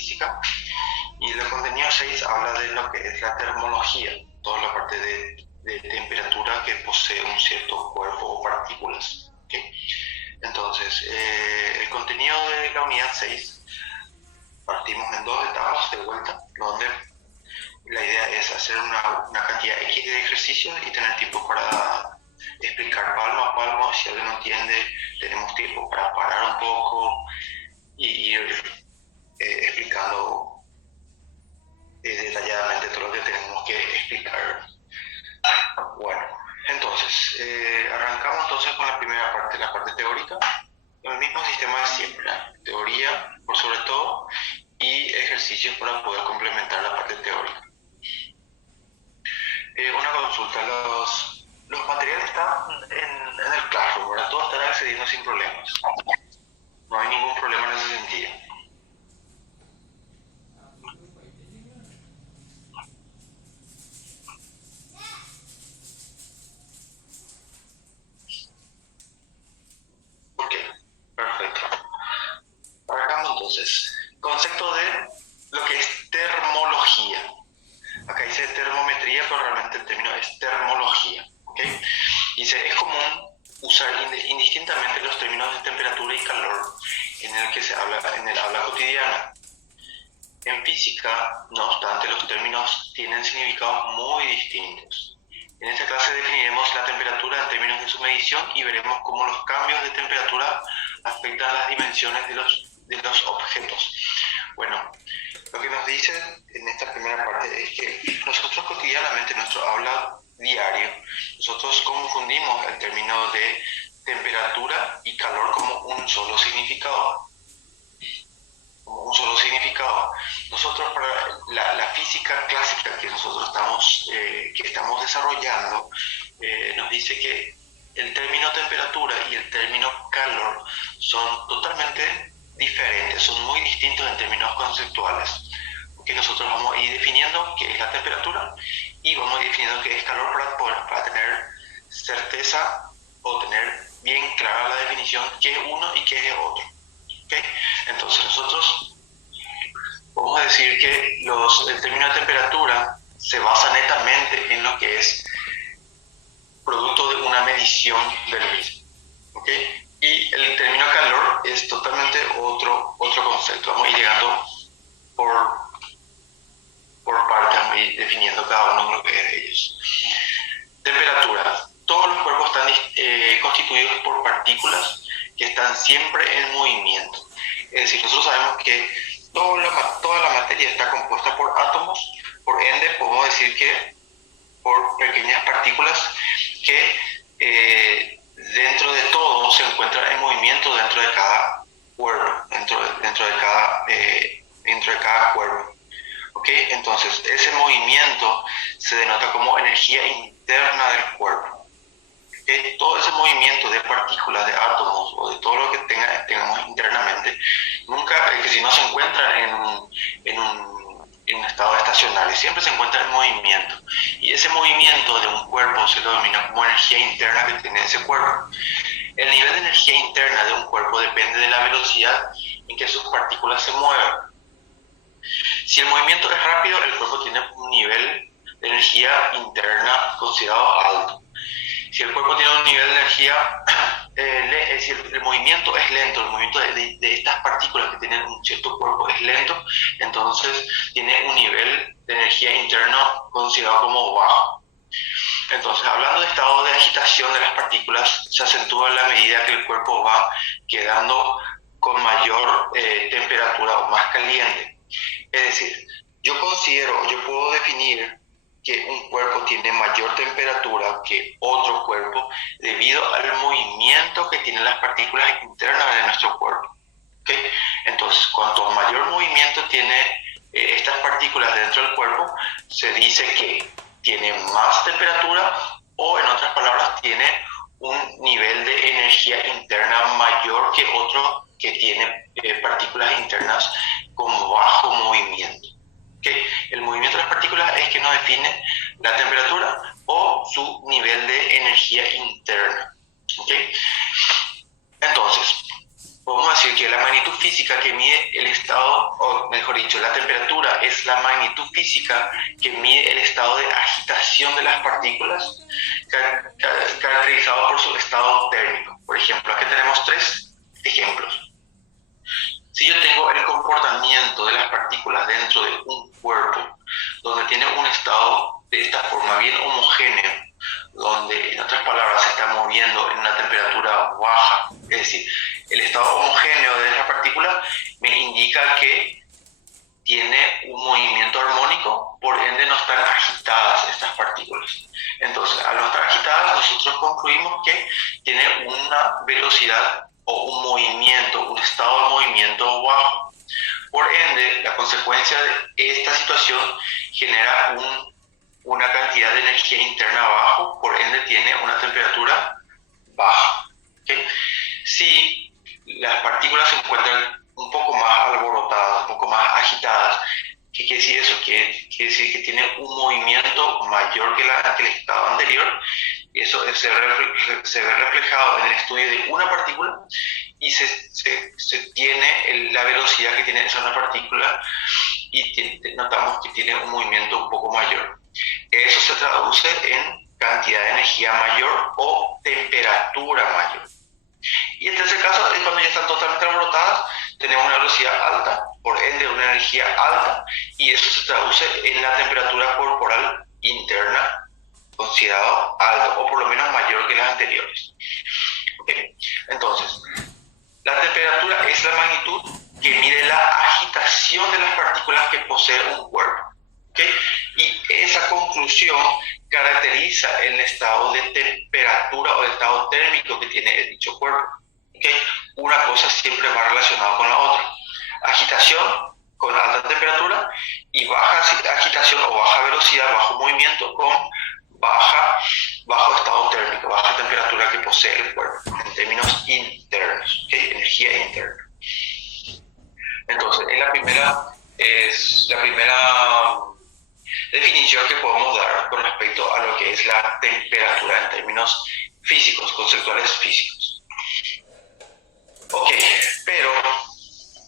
física. Y el contenido 6 habla de lo que es la termología, toda la parte de temperatura que posee un cierto cuerpo o partículas. ¿Okay? Entonces, el contenido de la unidad 6 partimos en 2 etapas de vuelta, donde la idea es hacer una cantidad X de ejercicios y tener tiempo para explicar palmo a palmo. Si alguien no entiende, tenemos tiempo para parar un poco y ir explicando detalladamente todo lo que tenemos que explicar. Bueno, entonces, arrancamos entonces con la primera parte, la parte teórica. El mismo sistema de siempre, ¿eh? Teoría por sobre todo y ejercicios para poder complementar la parte teórica. Una consulta, los materiales están en el Classroom, ¿verdad? Todos estarán accediendo sin problemas. No hay ningún problema en ese sentido. Ok, perfecto. Arrancamos entonces. Concepto de lo que es termología. Acá dice termometría, pero realmente el término es termología. ¿Okay? Dice, es común usar indistintamente los términos de temperatura y calor en el que se habla en el habla cotidiana. En física, no obstante, los términos tienen significados muy distintos. En esta clase definiremos la temperatura en términos de su medición y veremos cómo los cambios de temperatura afectan las dimensiones de los objetos. Bueno, lo que nos dice en esta primera parte es que nosotros cotidianamente, en nuestro habla diario, nosotros confundimos el término de temperatura y calor como un solo significado. Nosotros, para la física clásica que nosotros estamos desarrollando, nos dice que el término temperatura y el término calor son totalmente diferentes, son muy distintos en términos conceptuales. Porque nosotros vamos a ir definiendo qué es la temperatura y vamos a ir definiendo qué es calor para tener certeza o tener bien clara la definición qué es uno y qué es otro. ¿Okay? Entonces nosotros vamos a decir que el término de temperatura se basa netamente en lo que es producto de una medición del mismo. ¿Okay? Y el término calor es totalmente otro concepto. Vamos a ir llegando por partes, vamos a ir definiendo cada uno de lo que es de ellos. Temperatura. Todos los cuerpos están constituidos por partículas que están siempre en movimiento. Es decir, nosotros sabemos que toda la materia está compuesta por átomos, por ende podemos decir que por pequeñas partículas que dentro de todo se encuentran en movimiento dentro de cada cuerpo, dentro de cada cuerpo. ¿Okay? Entonces, ese movimiento se denota como energía interna del cuerpo. ¿Okay? Todo ese movimiento de partículas, de átomos o de todo lo que tengamos internamente, que si no se encuentra en un estado estacionario, siempre se encuentra en movimiento. Y ese movimiento de un cuerpo se lo denomina como energía interna que tiene ese cuerpo. El nivel de energía interna de un cuerpo depende de la velocidad en que sus partículas se mueven. Si el movimiento es rápido, el cuerpo tiene un nivel de energía interna considerado alto. Si el cuerpo tiene un nivel de energía, si el movimiento es lento, el movimiento de estas partículas que tienen un cierto cuerpo es lento, entonces tiene un nivel de energía interno considerado como bajo. Entonces, hablando de estado de agitación de las partículas, se acentúa en la medida que el cuerpo va quedando con mayor temperatura o más caliente. Es decir, yo puedo definir que un cuerpo tiene mayor temperatura que otro cuerpo debido al movimiento que tienen las partículas internas de nuestro cuerpo. ¿Okay? Entonces, cuanto mayor movimiento tiene estas partículas dentro del cuerpo, se dice que tiene más temperatura o, en otras palabras, tiene un nivel de energía interna mayor que otro que tiene partículas internas con bajo movimiento. ¿Okay? El movimiento de las partículas es que nos define la temperatura o su nivel de energía interna. ¿Okay? Entonces, podemos decir que la magnitud física que mide el estado, o mejor dicho, la temperatura es la magnitud física que mide el estado de agitación de las partículas, caracterizado por su estado térmico. Por ejemplo, aquí tenemos tres ejemplos. Si yo tengo el comportamiento de las partículas dentro de un cuerpo, donde tiene un estado de esta forma bien homogéneo, donde en otras palabras se está moviendo en una temperatura baja, es decir, el estado homogéneo de esa partícula me indica que tiene un movimiento armónico, por ende no están agitadas estas partículas. Entonces, al no estar agitadas, nosotros concluimos que tiene una velocidad o un movimiento, un estado de movimiento bajo. Por ende, la consecuencia de esta situación genera una cantidad de energía interna bajo, por ende tiene una temperatura baja. ¿Okay? Si las partículas se encuentran un poco más alborotadas, un poco más agitadas, ¿qué quiere decir eso? Quiere decir que tiene un movimiento mayor que el estado anterior, y eso se ve reflejado en el estudio de una partícula, y se tiene la velocidad que tiene esa una partícula, y notamos que tiene un movimiento un poco mayor. Eso se traduce en cantidad de energía mayor o temperatura mayor. Y en tercer caso es cuando ya están totalmente alborotadas, tenemos una velocidad alta, por ende una energía alta, y eso se traduce en la temperatura corporal interna considerado alto, o por lo menos mayor que las anteriores. Okay. Entonces, la temperatura es la magnitud que mide la agitación de las partículas que posee un cuerpo. ¿Okay? Y esa conclusión caracteriza el estado de temperatura o de estado térmico que tiene el dicho cuerpo. ¿Okay? Una cosa siempre va relacionada con la otra. Agitación con alta temperatura y baja agitación o baja velocidad, bajo movimiento con bajo estado térmico, baja temperatura que posee el cuerpo en términos internos, ¿okay? Energía interna. Entonces, es la primera definición que podemos dar con respecto a lo que es la temperatura en términos físicos, conceptuales físicos. Ok, pero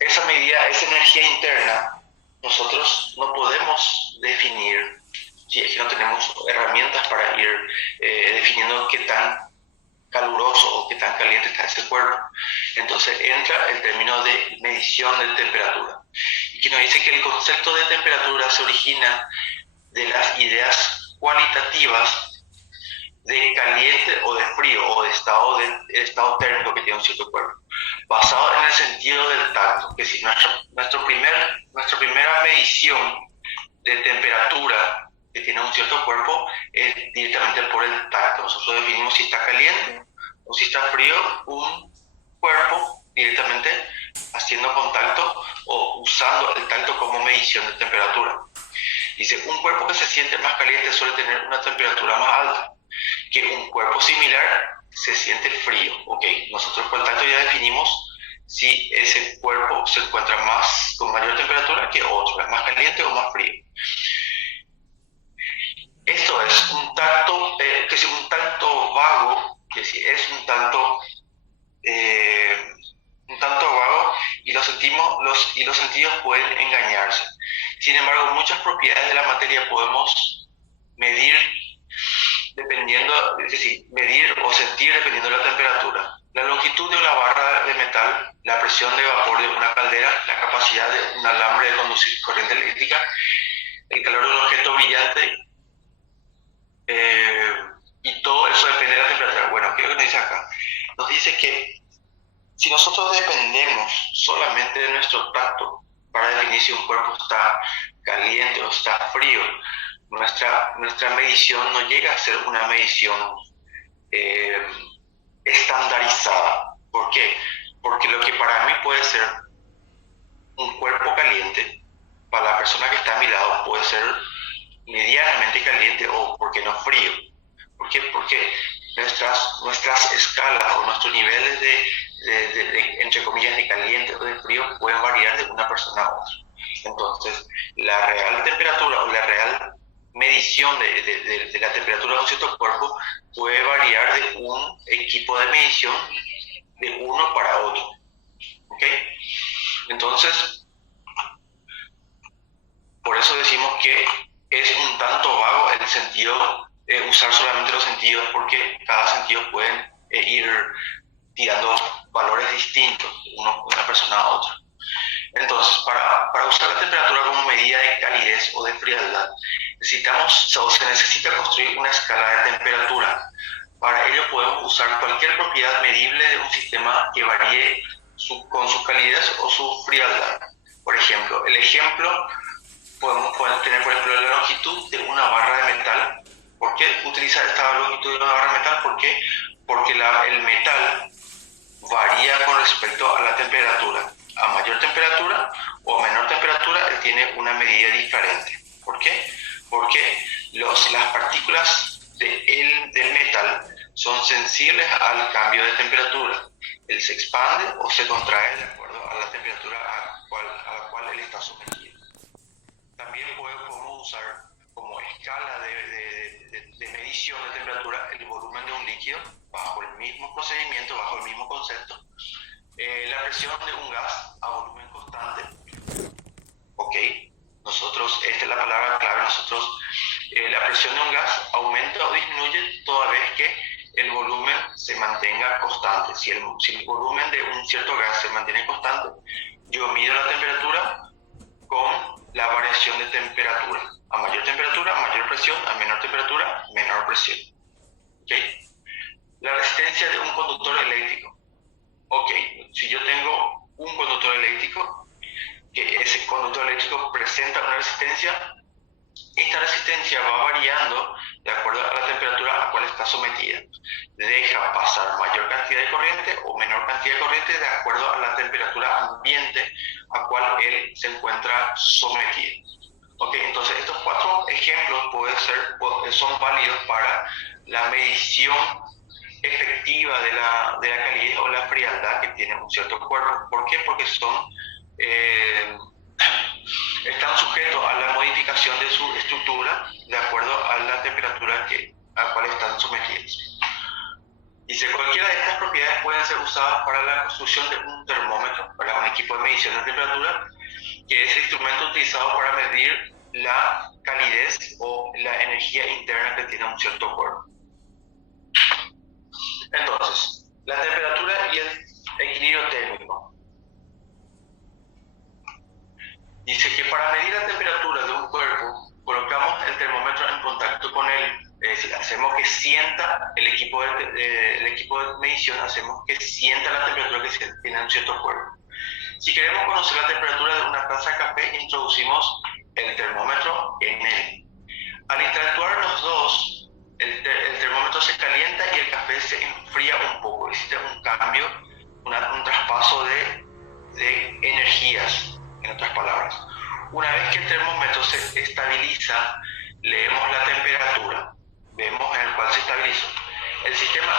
esa medida, esa energía interna, nosotros no podemos definir, si es que no tenemos herramientas para ir definiendo qué tan caluroso o qué tan caliente está ese cuerpo. Entonces entra el término de medición de temperatura, que nos dice que el concepto de temperatura se origina de las ideas cualitativas de caliente o de frío o de estado térmico que tiene un cierto cuerpo, basado en el sentido del tacto, que si nuestra primera medición de temperatura que tiene un cierto cuerpo es directamente por el tacto. Nosotros definimos si está caliente o si está frío un cuerpo directamente haciendo contacto o usando el tacto como medición de temperatura. Dice, un cuerpo que se siente más caliente suele tener una temperatura más alta que un cuerpo similar se siente frío. Ok, nosotros por el tacto ya definimos si ese cuerpo se encuentra con mayor temperatura que otro, es más caliente o más frío. Esto es un tacto, que es un tanto vago, que es un tanto vago, y los sentidos pueden engañarse. Sin embargo, muchas propiedades de la materia podemos medir medir o sentir dependiendo de la temperatura. La longitud de una barra de metal, la presión de vapor de una caldera, la capacidad de un alambre de conducir corriente eléctrica, el calor de un objeto brillante, y todo eso depende de la temperatura. Bueno, ¿qué es lo que nos dice acá? Nos dice que si nosotros dependemos solamente de nuestro tacto para definir si un cuerpo está caliente o está frío, nuestra medición no llega a ser una medición estandarizada. ¿Por qué? Porque lo que para mí puede ser un cuerpo caliente, para la persona que está a mi lado puede ser medianamente caliente o, ¿por qué no, frío? ¿Por qué? Porque nuestras escalas o nuestros niveles de entre comillas, de caliente o de frío pueden variar de una persona a otra. Entonces, la real temperatura o la real medición de la temperatura de un cierto cuerpo puede variar de un equipo de medición de uno para otro. ¿ok? Entonces, por eso decimos que es un tanto vago el sentido, usar solamente los sentidos, porque cada sentido pueden ir tirando valores distintos de una persona a otra. Entonces, para usar la temperatura como medida de calidez o de frialdad, se necesita construir una escala de temperatura. Para ello podemos usar cualquier propiedad medible de un sistema que varíe con su calidez o su frialdad. Por ejemplo, podemos tener por ejemplo la longitud de una barra de metal. ¿Por qué utilizar esta longitud de una barra de metal? Porque el metal varía con respecto a la temperatura. A mayor temperatura o a menor temperatura, él tiene una medida diferente. ¿Por qué? Porque las partículas del metal son sensibles al cambio de temperatura. Él se expande o se contrae de acuerdo a la temperatura a la cual él está sometido. También podemos usar como escala de medición de temperatura el volumen de un líquido bajo el mismo procedimiento, bajo el mismo concepto. La presión de un gas a volumen constante. Ok, esta es la palabra clave, la presión de un gas aumenta o disminuye toda vez que el volumen se mantenga constante. Si el volumen de un cierto gas se mantiene constante, yo mido la temperatura con la variación de temperatura. A mayor temperatura, mayor presión; a menor temperatura, menor presión. ¿Okay? La resistencia de un conductor eléctrico. Ok, si yo tengo un conductor eléctrico, que ese conductor eléctrico presenta una resistencia, esta resistencia va variando de acuerdo a la temperatura a la cual está sometida. Deja pasar mayor cantidad de corriente o menor cantidad de corriente de acuerdo a la temperatura ambiente a cual él se encuentra sometido. Okay, entonces estos 4 ejemplos son válidos para la medición efectiva de la calidez o la frialdad que tiene un cierto cuerpo. ¿Por qué? Porque están sujetos a la modificación de su estructura de acuerdo a la temperatura a la cual están sometidos. Dice, cualquiera de estas propiedades pueden ser usadas para la construcción de un termómetro, para un equipo de medición de temperatura, que es el instrumento utilizado para medir la calidez o la energía interna que tiene un cierto cuerpo. Entonces, la temperatura y el equilibrio térmico. Dice que para medir la temperatura de un cuerpo, colocamos el termómetro en contacto con él, es decir, hacemos que sienta el equipo de medición, hacemos que sienta la temperatura que tiene un cierto cuerpo. Si queremos conocer la temperatura de una taza de café, introducimos el termómetro en él. Al interactuar los dos, el termómetro se calienta y el café se enfría un poco. Existe un cambio, un traspaso de energías, en otras palabras. Una vez que el termómetro se estabiliza, leemos la temperatura, vemos en el cual se estabiliza. El sistema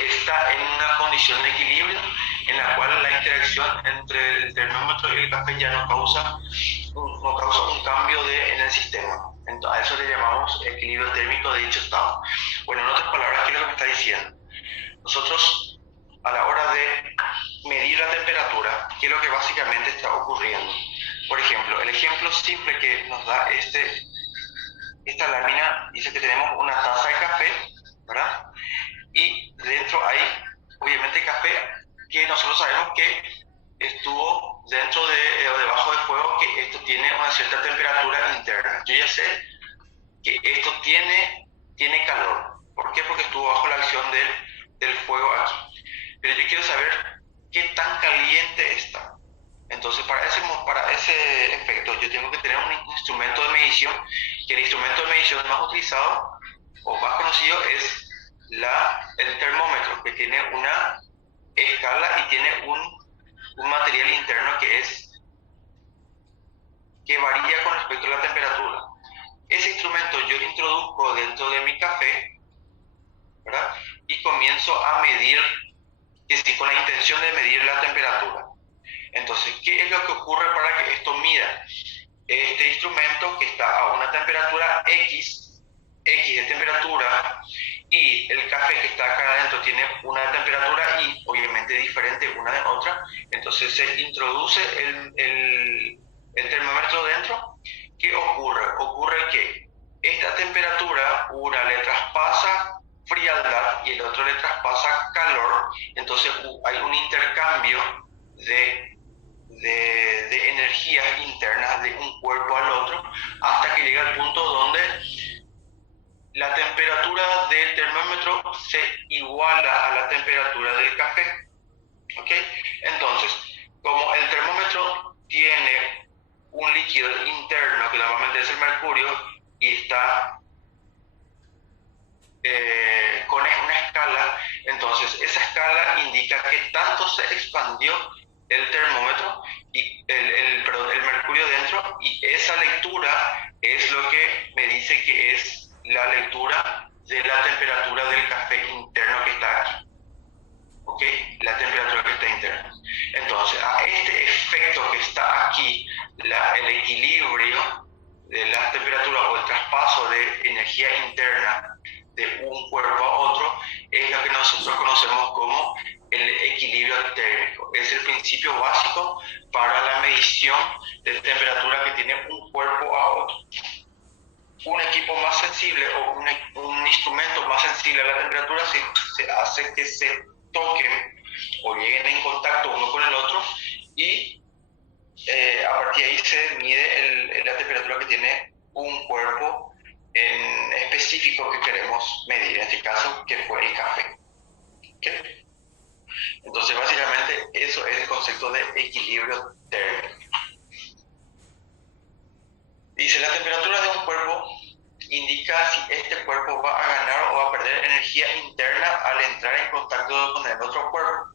está en una condición de equilibrio en la cual la interacción entre el termómetro y el café ya no causa un cambio en el sistema. Entonces, a eso le llamamos equilibrio térmico de dicho estado. Bueno, en otras palabras, ¿qué es lo que me está diciendo? Nosotros, a la hora de medir la temperatura, ¿qué es lo que básicamente está ocurriendo? Por ejemplo, el ejemplo simple que nos da esta lámina dice que tenemos una taza de café, ¿verdad? Y dentro hay, obviamente, café que nosotros sabemos que estuvo dentro o debajo de fuego, que esto tiene una cierta temperatura interna. Yo ya sé que esto tiene calor. ¿Por qué? Porque estuvo bajo la acción del fuego aquí. Pero yo quiero saber qué tan caliente está. Entonces, para ese efecto, yo tengo que tener un instrumento de medición, que el instrumento de medición más utilizado o más conocido es el termómetro, que tiene una escala y tiene un material interno que varía con respecto a la temperatura. Ese instrumento yo lo introduzco dentro de mi café, ¿verdad? Y comienzo a medir, con la intención de medir la temperatura. Entonces, ¿qué es lo que ocurre para que esto mida? Este instrumento, que está a una temperatura X de temperatura, y el café que está acá adentro tiene una temperatura Y, obviamente diferente una de otra, Entonces se introduce el termómetro dentro. ¿Qué ocurre? Ocurre que esta temperatura, una le traspasa frialdad y el otro le traspasa calor, entonces hay un intercambio de energías internas de un cuerpo al otro, hasta que llega el punto donde la temperatura del termómetro se iguala a la temperatura del café. ¿Ok? Entonces, como el termómetro tiene un líquido interno, que normalmente es el mercurio, y está con una escala, entonces esa escala indica que tanto se expandió el termómetro y el mercurio dentro, y esa lectura es lo que me dice que es la lectura de la temperatura del café interno que está aquí. ¿Ok? La temperatura que está interna. Entonces, a este efecto que está aquí, el equilibrio de la temperatura o el traspaso de energía interna de un cuerpo a otro, es lo que nosotros conocemos como el equilibrio térmico. Es el principio básico para la medición de temperatura que tiene un cuerpo a otro. Un equipo más sensible o un instrumento más sensible a la temperatura se hace que se toquen o lleguen en contacto uno con el otro, y a partir de ahí se mide la temperatura que tiene un cuerpo en específico que queremos medir, en este caso que fue el café. ¿Okay? Entonces básicamente eso es el concepto de equilibrio térmico. Dice, la temperatura de un cuerpo indica si este cuerpo va a ganar o va a perder energía interna al entrar en contacto con el otro cuerpo.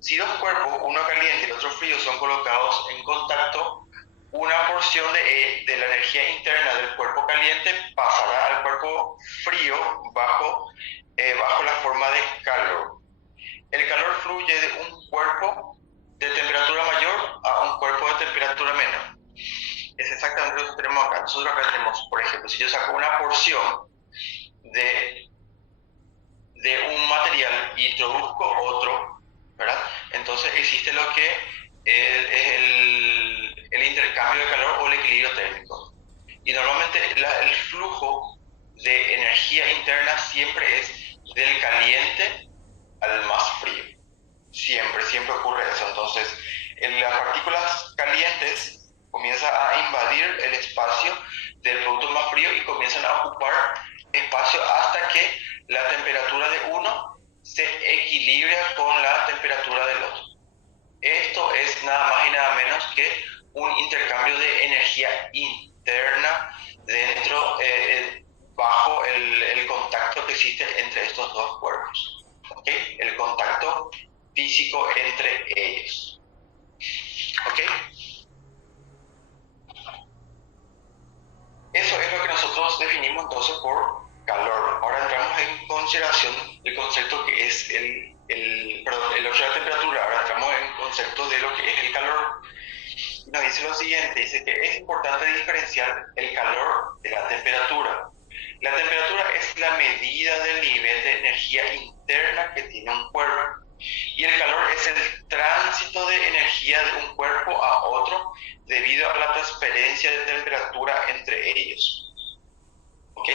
Si dos cuerpos, uno caliente y el otro frío, son colocados en contacto, una porción de la energía interna del cuerpo caliente pasará al cuerpo frío bajo la forma de calor. El calor fluye de un cuerpo de temperatura mayor a un cuerpo de temperatura menor. Es exactamente lo que tenemos acá. Nosotros acá tenemos, por ejemplo, si yo saco una porción de un material y introduzco otro, ¿verdad? Entonces existe lo que es el intercambio de calor o el equilibrio térmico. Y normalmente el flujo de energía interna siempre es del caliente al más frío. Siempre ocurre eso. Entonces, las partículas calientes comienzan a invadir el espacio del producto más frío y comienzan a ocupar espacio hasta que la temperatura de uno se equilibre con la temperatura del otro. Esto es nada más y nada menos que un intercambio de energía interna dentro, bajo el contacto que existe entre estos dos cuerpos. ¿Okay? El contacto físico entre ellos. ¿Ok? Eso es lo que nosotros definimos entonces por calor. Ahora entramos en consideración el concepto que es el ocho de la temperatura. Ahora entramos en el concepto de lo que es el calor. Nos dice lo siguiente, dice que es importante diferenciar el calor de la temperatura. La temperatura es la medida del nivel de energía interna que tiene un cuerpo. Y el calor es el tránsito de energía de un cuerpo a otro debido a la transferencia de temperatura entre ellos. ¿Ok?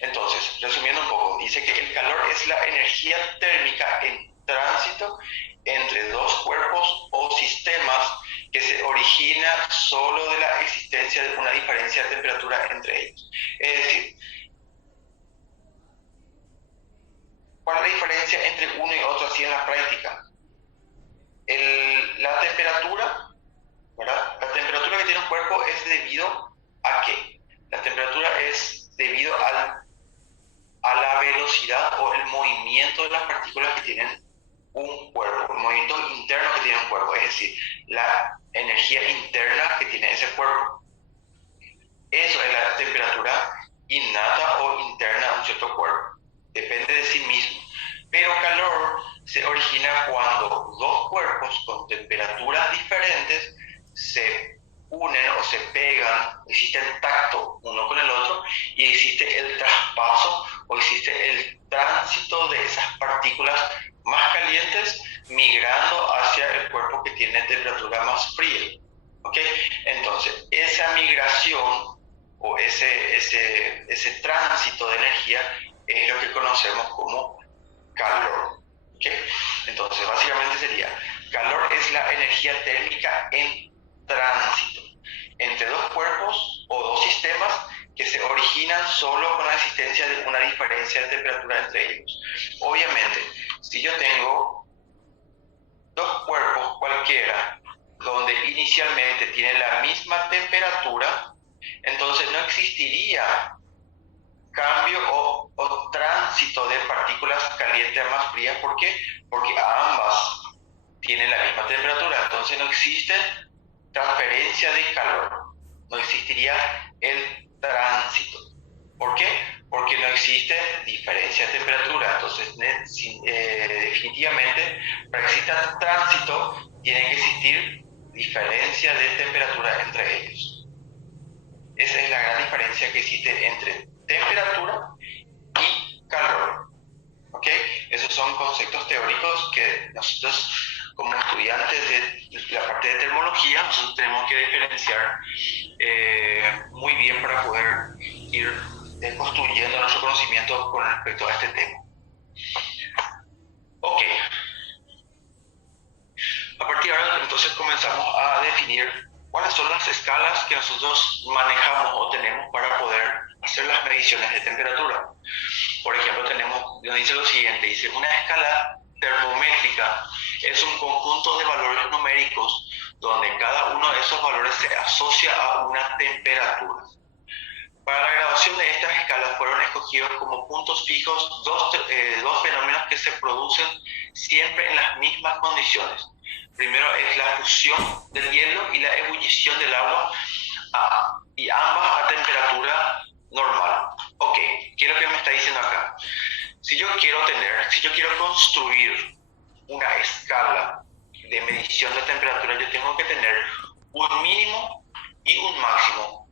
Entonces, resumiendo un poco, dice que el calor es la energía térmica en tránsito entre dos cuerpos o sistemas que se origina solo de la existencia de una diferencia de temperatura entre ellos. Es decir, ¿cuál es la diferencia entre uno y otro así en la práctica? La temperatura, ¿verdad? La temperatura que tiene un cuerpo es debido ¿a qué? La temperatura es debido a la velocidad o el movimiento de las partículas que tienen un cuerpo, el movimiento interno que tiene un cuerpo, es decir, la energía interna que tiene ese cuerpo. Eso es la temperatura innata o interna de un cierto cuerpo. Depende de sí mismo. Pero calor se origina cuando dos cuerpos con temperaturas diferentes se unen o se pegan, existe el tacto uno con el otro y existe el traspaso o existe el tránsito de esas partículas más calientes migrando hacia el cuerpo que tiene temperatura más fría. ¿Ok? Entonces, esa migración o ese tránsito de energía es lo que conocemos como calor. ¿Ok? Entonces, básicamente sería, calor es la energía térmica en tránsito entre dos cuerpos o dos sistemas que se originan solo con la existencia de una diferencia de temperatura entre ellos. Obviamente, si yo tengo dos cuerpos cualquiera donde inicialmente tienen la misma temperatura, entonces no existiría cambio o tránsito de partículas calientes a más frías. ¿Por qué? Porque ambas tienen la misma temperatura, entonces no existe transferencia de calor, no existiría el tránsito. ¿Por qué? Porque no existe diferencia de temperatura. Entonces, definitivamente, para que exista tránsito, tiene que existir diferencia de temperatura entre ellos. Esa es la gran diferencia que existe entre temperatura y calor. ¿Ok? Esos son conceptos teóricos que nosotros, como estudiantes de la parte de termología, nosotros tenemos que diferenciar muy bien para poder ir construyendo nuestro conocimiento con respecto a este tema. Ok. A partir de ahora, entonces, comenzamos a definir cuáles son las escalas que nosotros manejamos o tenemos para poder hacer las mediciones de temperatura. Por ejemplo, nos dice lo siguiente, dice, una escala termométrica es un conjunto de valores numéricos donde cada uno de esos valores se asocia a una temperatura. Para la graduación de estas escalas fueron escogidos como puntos fijos dos fenómenos que se producen siempre en las mismas condiciones. Primero es la fusión del hielo y la ebullición del agua, y ambas a temperatura normal. Ok, ¿qué es lo que me está diciendo acá? Si yo quiero construir una escala de medición de temperatura, yo tengo que tener un mínimo y un máximo,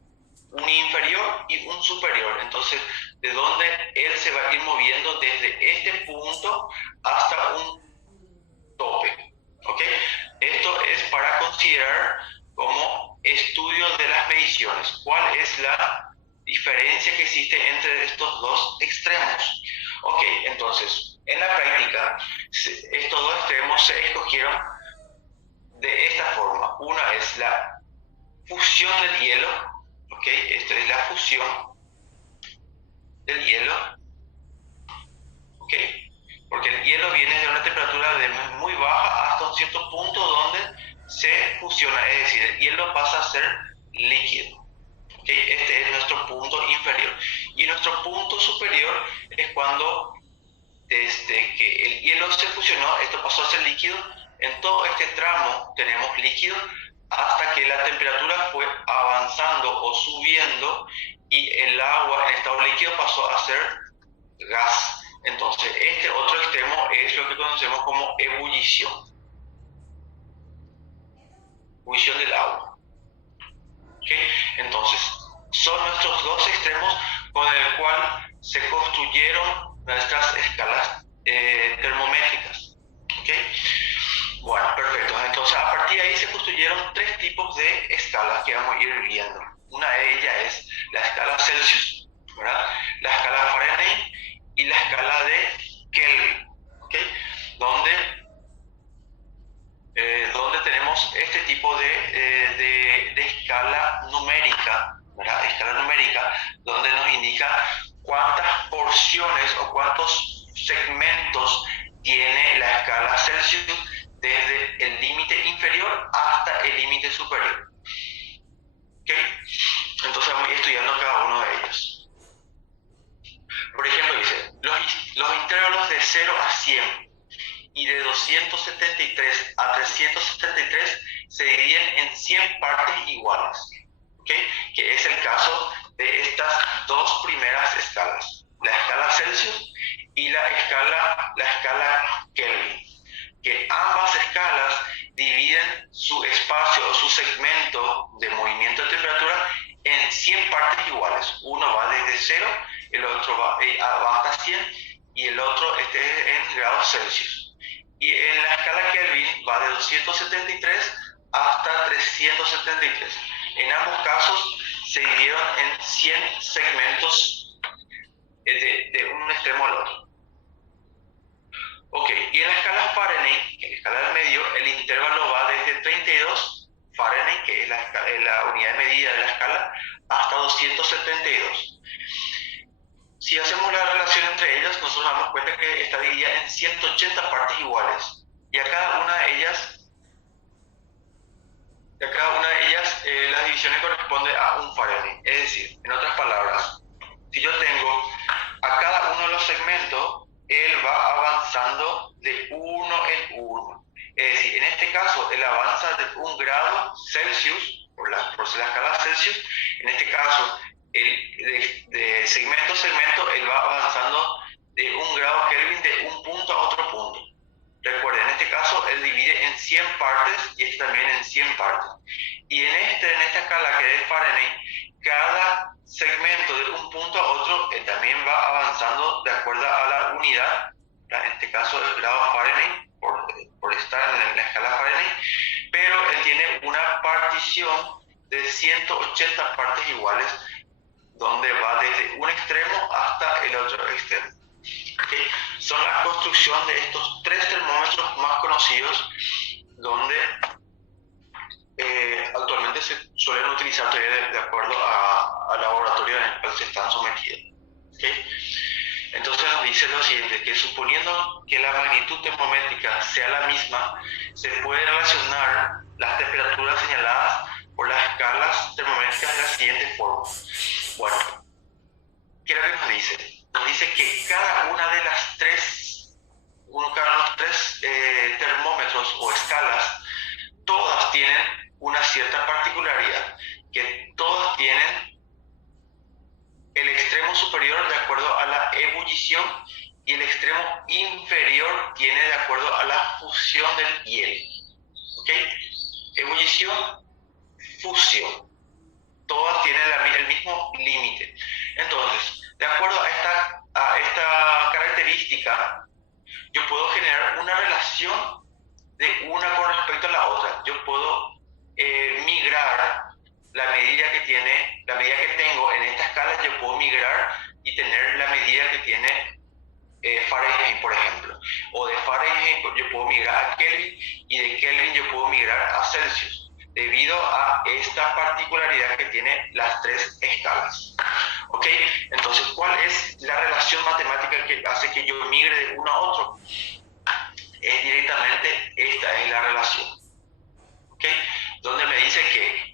un inferior y un superior. Entonces, de dónde él se va a ir moviendo desde este punto hasta un tope. ¿Ok? Esto es para considerar como estudio de las mediciones. ¿Cuál es la diferencia que existe entre estos dos extremos? Ok, entonces, en la práctica, estos dos extremos se escogieron de esta forma. Una es la fusión del hielo, ok, esto es la fusión del hielo, ok, porque el hielo viene de una temperatura de muy baja hasta un cierto punto donde se fusiona, es decir, el hielo pasa a ser líquido. Okay, este es nuestro punto inferior. Y nuestro punto superior es cuando, desde que el hielo se fusionó, esto pasó a ser líquido. En todo este tramo tenemos líquido hasta que la temperatura fue avanzando o subiendo y el agua en estado líquido pasó a ser gas. Entonces, este otro extremo es lo que conocemos como ebullición. Ebullición del agua. ¿Okay? Entonces, son nuestros dos extremos con el cual se construyeron nuestras escalas termométricas. ¿Okay? Bueno, perfecto. Entonces, a partir de ahí se construyeron tres tipos de escalas que vamos a ir viendo. Una de ellas es la escala Celsius, ¿verdad? La escala Fahrenheit y la escala de Kelvin, ¿okay? Donde tenemos este tipo de escala numérica, ¿verdad? Escala numérica, donde nos indica cuántas porciones o cuántos segmentos tiene la escala Celsius desde el límite inferior hasta el límite superior. ¿Okay? Entonces vamos a ir estudiando cada uno de ellos. Por ejemplo, dice, los intervalos de 0 a 100 y de 273 a 373 se dividen en 100 partes iguales, ¿okay? Que es el caso de estas dos primeras escalas, la escala Celsius y la escala Kelvin, que ambas escalas dividen su espacio o su segmento de movimiento de temperatura en 100 partes iguales. Uno va desde 0, el otro va hasta 100 y el otro en grados Celsius. Y en la escala Kelvin va de 273 273. En ambos casos se dividieron en 100 segmentos de un extremo al otro. Ok, y en la escala Fahrenheit, en la escala del medio, el intervalo va desde 32 Fahrenheit, que es la unidad de medida de la escala, hasta 272. Si hacemos la relación entre ellas, nosotros nos damos cuenta que está dividida en 180 partes iguales. Y a cada una de ellas, las divisiones corresponden a un Fahrenheit. Es decir, en otras palabras, si yo tengo a cada uno de los segmentos, él va avanzando de uno en uno. Es decir, en este caso, él avanza de 1 grado Celsius, por ser la escala Celsius. En este caso, de segmento a segmento, él va avanzando de 1 grado Kelvin de un punto a otro punto. Recuerden, en este caso, él divide en 100 partes y este también en 100 partes. Y en esta escala que es Fahrenheit, cada segmento de un punto a otro también va avanzando de acuerdo a la unidad, en este caso el grado Fahrenheit, por estar en la escala Fahrenheit, pero él tiene una partición de 180 partes iguales, donde va desde un extremo hasta el otro extremo. ¿Okay? Son la construcción de estos 3 termómetros más conocidos, donde actualmente se suelen utilizar todavía de acuerdo al laboratorio en el cual se están sometidos. ¿Okay? Entonces nos dice lo siguiente, que suponiendo que la magnitud termométrica sea la misma, se puede relacionar las temperaturas señaladas por las escalas termométricas de la siguiente forma. Bueno, ¿qué es lo que nos dice? Nos dice que cada una de las tres termómetros o escalas, todas tienen una cierta particularidad, que todas tienen el extremo superior de acuerdo a la ebullición y el extremo inferior tiene de acuerdo a la fusión del hielo. ¿Ok? Ebullición, fusión. Todas tienen el mismo límite. Entonces, de acuerdo a esta característica, yo puedo generar una relación de una con respecto a la otra. Yo puedo migrar la medida que tengo en esta escala, yo puedo migrar y tener la medida que tiene Fahrenheit, por ejemplo. O de Fahrenheit yo puedo migrar a Kelvin y de Kelvin yo puedo migrar a Celsius, debido a esta particularidad que tiene las 3 escalas. ¿Ok? Entonces, ¿cuál es la relación matemática que hace que yo migre de uno a otro? Es directamente esta es la relación. ¿Ok? Donde me dice que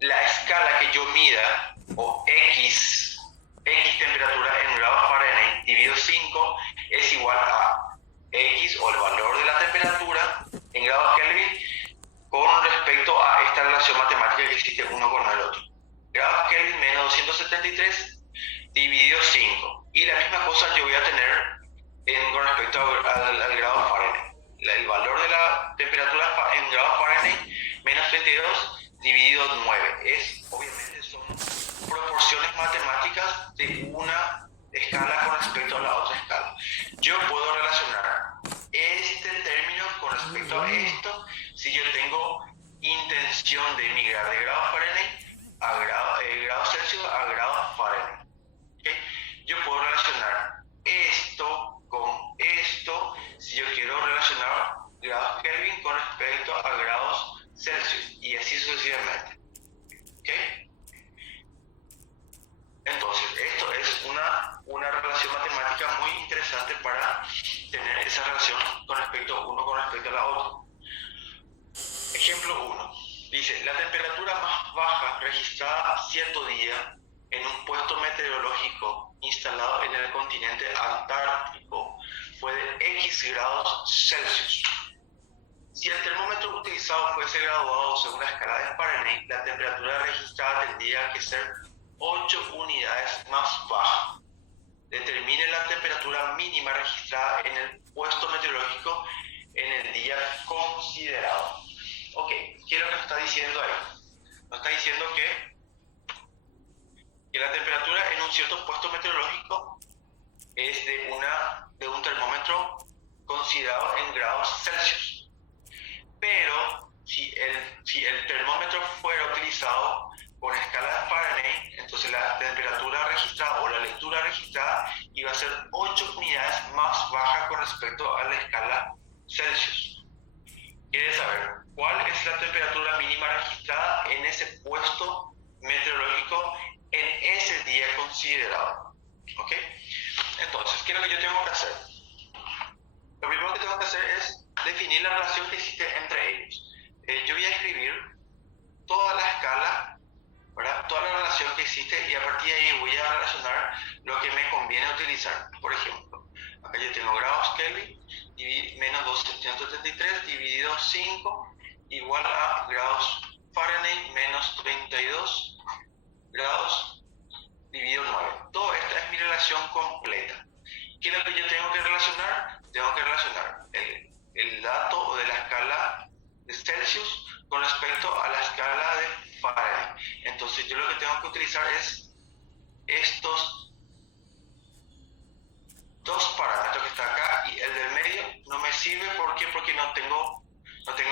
la escala que yo mida, o X temperatura en grados Fahrenheit dividido 5, es igual a X, o el valor de la temperatura en grados Kelvin, con respecto a esta relación matemática que existe uno con el otro. Grados Kelvin menos 273 dividido 5. Y la misma cosa yo voy a tener con respecto al grado Fahrenheit. El valor de la temperatura en grados Fahrenheit menos 32 dividido 9. Obviamente son proporciones matemáticas de una escala con respecto a la otra escala. Yo puedo relacionar este término con respecto a esto si yo tengo intención de migrar de grado Fahrenheit a grado Celsius a grado Fahrenheit. ¿Okay? Yo puedo relacionar esto con esto si yo quiero relacionar grados Kelvin con respecto a grados Celsius, y así sucesivamente. ¿Okay? Entonces, esto es una relación matemática muy interesante para tener esa relación con respecto a la otra. Ejemplo 1. Dice, la temperatura más baja registrada cierto día en un puesto meteorológico instalado en el continente antártico fue de X grados Celsius. Si el termómetro utilizado fuese graduado según la escala de Fahrenheit, la temperatura registrada tendría que ser 8 unidades más baja. Determine la temperatura mínima registrada en el puesto meteorológico en el día considerado. Ok, ¿qué es lo que nos está diciendo ahí? Nos está diciendo que la temperatura en un cierto puesto meteorológico es de un termómetro considerado en grados Celsius. Pero si el termómetro fuera utilizado con escala de Fahrenheit, entonces la temperatura registrada o la lectura registrada iba a ser 8 unidades más baja con respecto a la escala Celsius. ¿Quieres saber cuál es la temperatura mínima registrada en ese puesto meteorológico en ese día considerado? ¿Ok? Entonces, ¿qué es lo que yo tengo que hacer? Lo primero que tengo que hacer es definir la relación que existe entre ellos. Yo voy a escribir toda la escala, ¿verdad? Toda la relación que existe, y a partir de ahí voy a relacionar lo que me conviene utilizar. Por ejemplo, acá yo tengo grados Kelvin menos 273 dividido 5 igual a grados Fahrenheit menos 32 grados dividido 9. Toda esta es mi relación completa. ¿Qué es lo que yo tengo que relacionar? Tengo que relacionar el dato de la escala de Celsius con respecto a la escala de Fahrenheit. Entonces yo lo que tengo que utilizar es estos dos parámetros que está acá, y el del medio no me sirve. ¿Por qué? Porque no tengo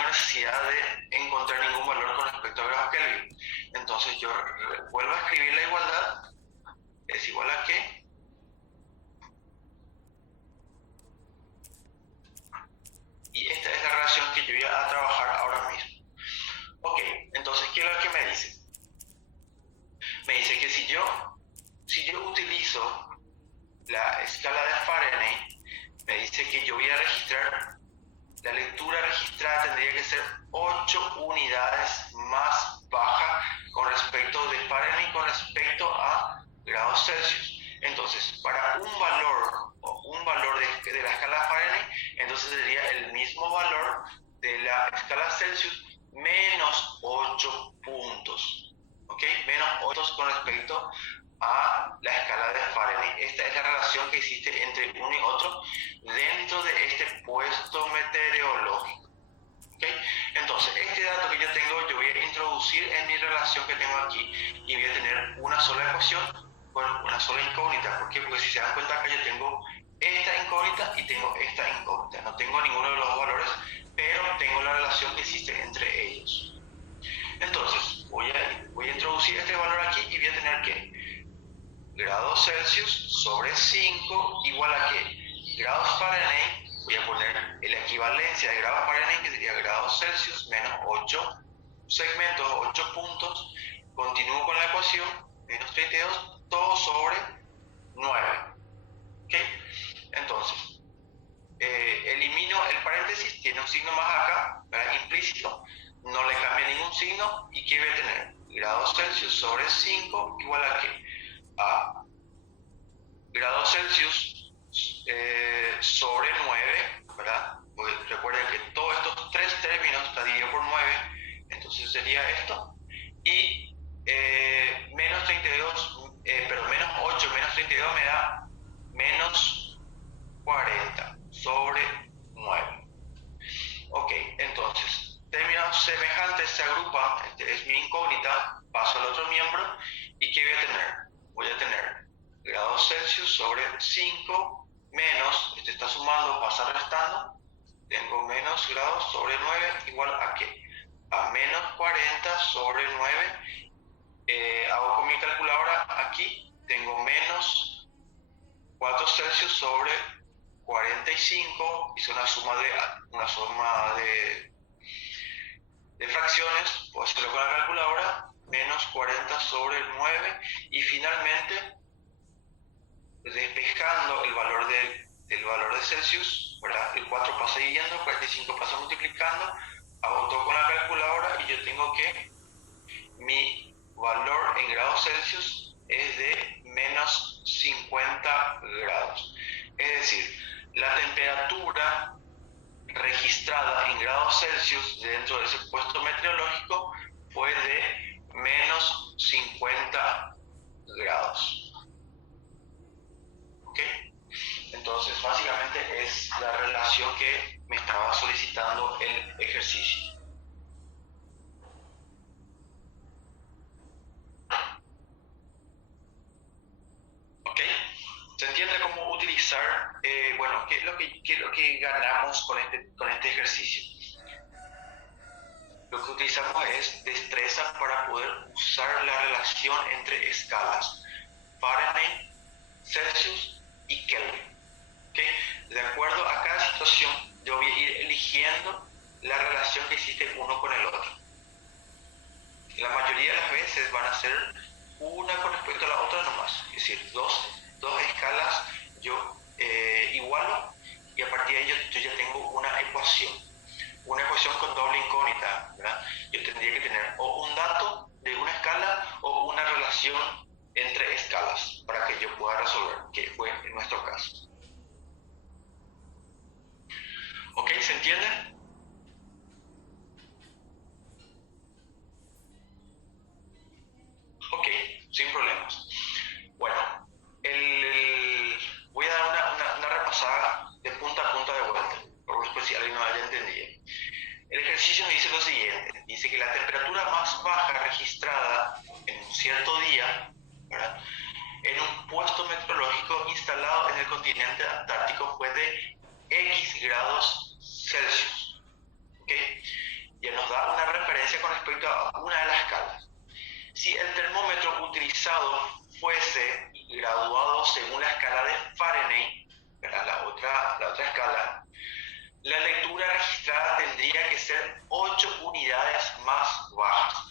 necesidad de encontrar ningún valor con respecto a grados Kelvin. Entonces yo vuelvo a escribir la igualdad, es igual a que y esta es la relación que yo voy a trabajar ahora mismo. Ok, entonces, ¿qué es lo que me dice? Me dice que si yo utilizo la escala de Fahrenheit, me dice que yo voy a registrar, la lectura registrada tendría que ser 8 unidades más baja con respecto de Fahrenheit con respecto a grados Celsius. Entonces, para un valor de la escala Fahrenheit, entonces sería el mismo valor de la escala Celsius menos 8 puntos. ¿Ok? Menos 8 con respecto a la escala de Fahrenheit. Esta es la relación que existe entre uno y otro dentro de este puesto meteorológico. ¿Okay? Entonces, este dato que yo tengo, yo voy a introducir en mi relación que tengo aquí, y voy a tener una sola ecuación con una sola incógnita. ¿Por qué? Porque si se dan cuenta acá yo tengo esta incógnita y tengo esta incógnita. No tengo ninguno de los dos valores, pero tengo la relación que existe entre ellos. Entonces, voy a introducir este valor aquí y voy a tener que grados Celsius sobre 5 igual a que grados Fahrenheit, voy a poner la equivalencia de grados Fahrenheit, que sería grados Celsius menos 8 segmentos, 8 puntos, continúo con la ecuación, menos 32, todo sobre 9. ¿Okay? Entonces, elimino el paréntesis, tiene un signo más acá, ¿verdad? Implícito, no le cambia ningún signo, y ¿qué voy a tener? Grados Celsius sobre 5 igual a qué? A grados Celsius sobre 9, ¿verdad? Pues recuerden que todos estos tres términos están divididos por 9, entonces sería esto, y menos 32, menos 8 menos 32 me da menos 40 sobre 9. Ok, entonces, términos semejantes se agrupan, este es mi incógnita, paso al otro miembro, y ¿qué voy a tener? Voy a tener grados Celsius sobre 5 menos, este está sumando, pasa restando, tengo menos grados sobre 9 igual a ¿qué? A menos 40 sobre 9. Hago con mi calculadora aquí, tengo menos 4 Celsius sobre 45, hice una suma de fracciones, puedo hacerlo con la calculadora, menos 40 sobre 9, y finalmente, despejando el valor del valor de Celsius, ¿verdad? El 4 pasa dividiendo, 45 pasa multiplicando, hago todo con la calculadora, y yo tengo que mi valor en grados Celsius es de menos 50 grados. Es decir, la temperatura registrada en grados Celsius dentro de ese puesto meteorológico fue de menos 50 grados. ¿Ok? Entonces, básicamente es la relación que me estaba solicitando el ejercicio. ¿Ok? ¿Se entiende cómo utilizar, bueno, qué es lo que ganamos con este ejercicio? lo que utilizamos es destreza para poder usar la relación entre escalas Fahrenheit, Celsius y Kelvin. ¿Okay? De acuerdo a cada situación, yo voy a ir eligiendo la relación que existe uno con el otro. La mayoría de las veces van a ser una con respecto a la otra nomás, es decir, dos escalas yo igualo y a partir de ello yo ya tengo una ecuación con doble incógnita, ¿verdad? Yo tendría que tener o un dato de una escala o una relación entre escalas para que yo pueda resolver, que fue en nuestro caso. ¿Ok? ¿Se entiende? Ok, sin problemas. Bueno, voy a dar una repasada de punta a punta de vuelta, por si alguien no haya entendido. El ejercicio dice lo siguiente, dice que la temperatura más baja registrada en un cierto día, ¿verdad?, en un puesto meteorológico instalado en el continente antártico fue de X grados Celsius. ¿Okay? Ya nos da una referencia con respecto a una de las escalas. Si el termómetro utilizado fuese graduado según la escala de Fahrenheit, ¿verdad?, la otra escala, la lectura registrada tendría que ser 8 unidades más bajas.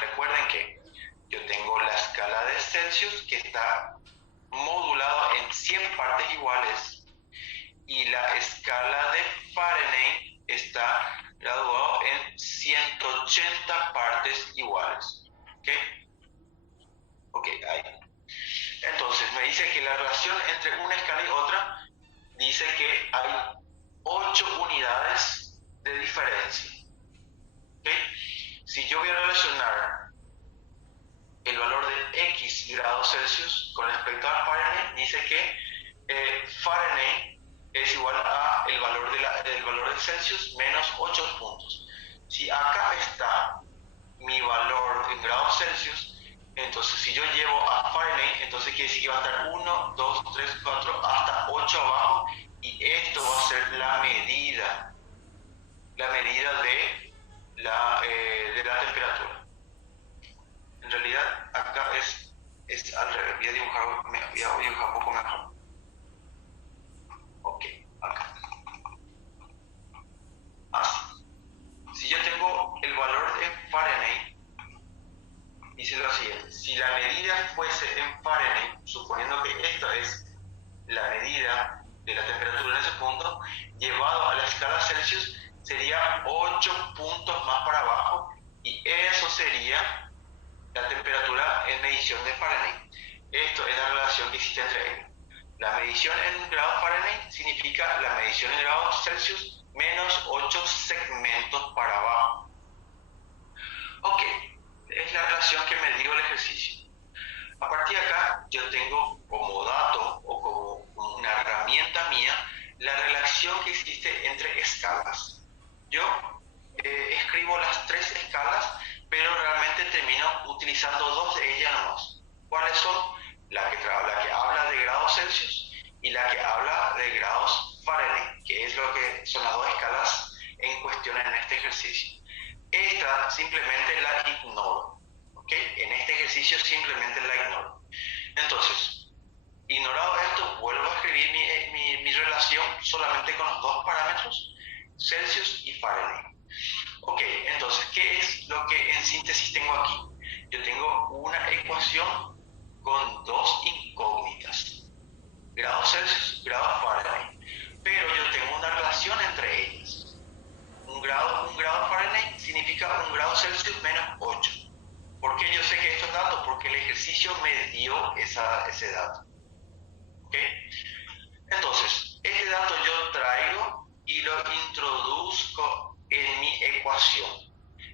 Recuerden que yo tengo la escala de Celsius que está modulado en 100 partes iguales y la escala de Fahrenheit está graduado en 180 partes iguales. ¿Ok? Ok, ahí. Entonces me dice que la relación entre una escala y otra dice que hay 8 unidades de diferencia. ¿Okay? Si yo voy a relacionar el valor de X grados Celsius con respecto a Fahrenheit, dice que Fahrenheit es igual a el valor de Celsius menos 8 puntos. Si acá está mi valor en grados Celsius, entonces si yo llevo a Fahrenheit, entonces quiere decir que va a estar 1, 2, 3, 4, hasta 8 abajo, y esto va a ser la medida de la temperatura. En realidad acá es al revés, voy a dibujar un poco mejor. Ok, acá. Así. Si yo tengo el valor en Fahrenheit, dice lo siguiente: si la medida fuese en Fahrenheit, suponiendo que esta es la medida de la temperatura en ese punto, llevado a la escala Celsius, sería 8 puntos más para abajo, y eso sería la temperatura en medición de Fahrenheit. Esto es la relación que existe entre ellos. La medición en grados Fahrenheit significa la medición en grados Celsius menos 8 segmentos para abajo. Ok, es la relación que me dio el ejercicio. A partir de acá yo tengo como dato o como una herramienta mía la relación que existe entre escalas. Yo escribo las 3 escalas, pero realmente termino utilizando 2 de ellas nomás. ¿Cuáles son? La que habla de grados Celsius y la que habla de grados Fahrenheit, que es lo que son las 2 escalas en cuestión en este ejercicio. Esta simplemente la ignoro. ¿Okay? En este ejercicio simplemente la ignoro. Entonces, ignorado esto, vuelvo a escribir mi relación solamente con los 2 parámetros, Celsius y Fahrenheit. Ok, entonces, ¿qué es lo que en síntesis tengo aquí? Yo tengo una ecuación con 2 incógnitas, grados Celsius, grados Fahrenheit, pero yo tengo una relación entre ellas. Un grado Fahrenheit significa un grado Celsius menos 8. ¿Por qué yo sé que estos datos? Porque el ejercicio me dio ese dato. ¿Okay? Entonces, este dato yo traigo y lo introduzco en mi ecuación.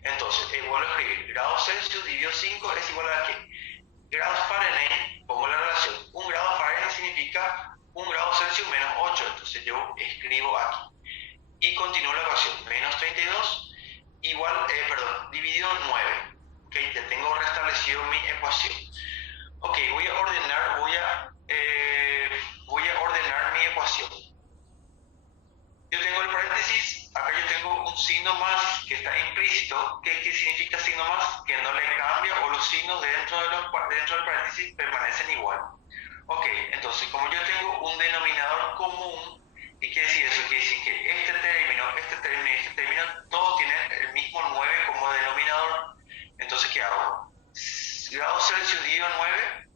Entonces, vuelvo a escribir, grados Celsius dividido 5 es igual a ¿qué? Grados Fahrenheit, pongo la relación. Un grado Fahrenheit significa un grado Celsius menos 8. Entonces yo escribo aquí. Y continúo la ecuación. Menos 32 dividido 9. Okay, ya tengo restablecido mi ecuación. Ok, voy a ordenar mi ecuación. Yo tengo el paréntesis, acá yo tengo un signo más que está implícito. ¿Qué permanecen igual. Ok, entonces como yo tengo un denominador común, ¿y qué decir eso? Quiere decir que este término y este término, todos tienen el mismo 9 como denominador. Entonces, ¿qué hago? Grado Celsius dividido 9,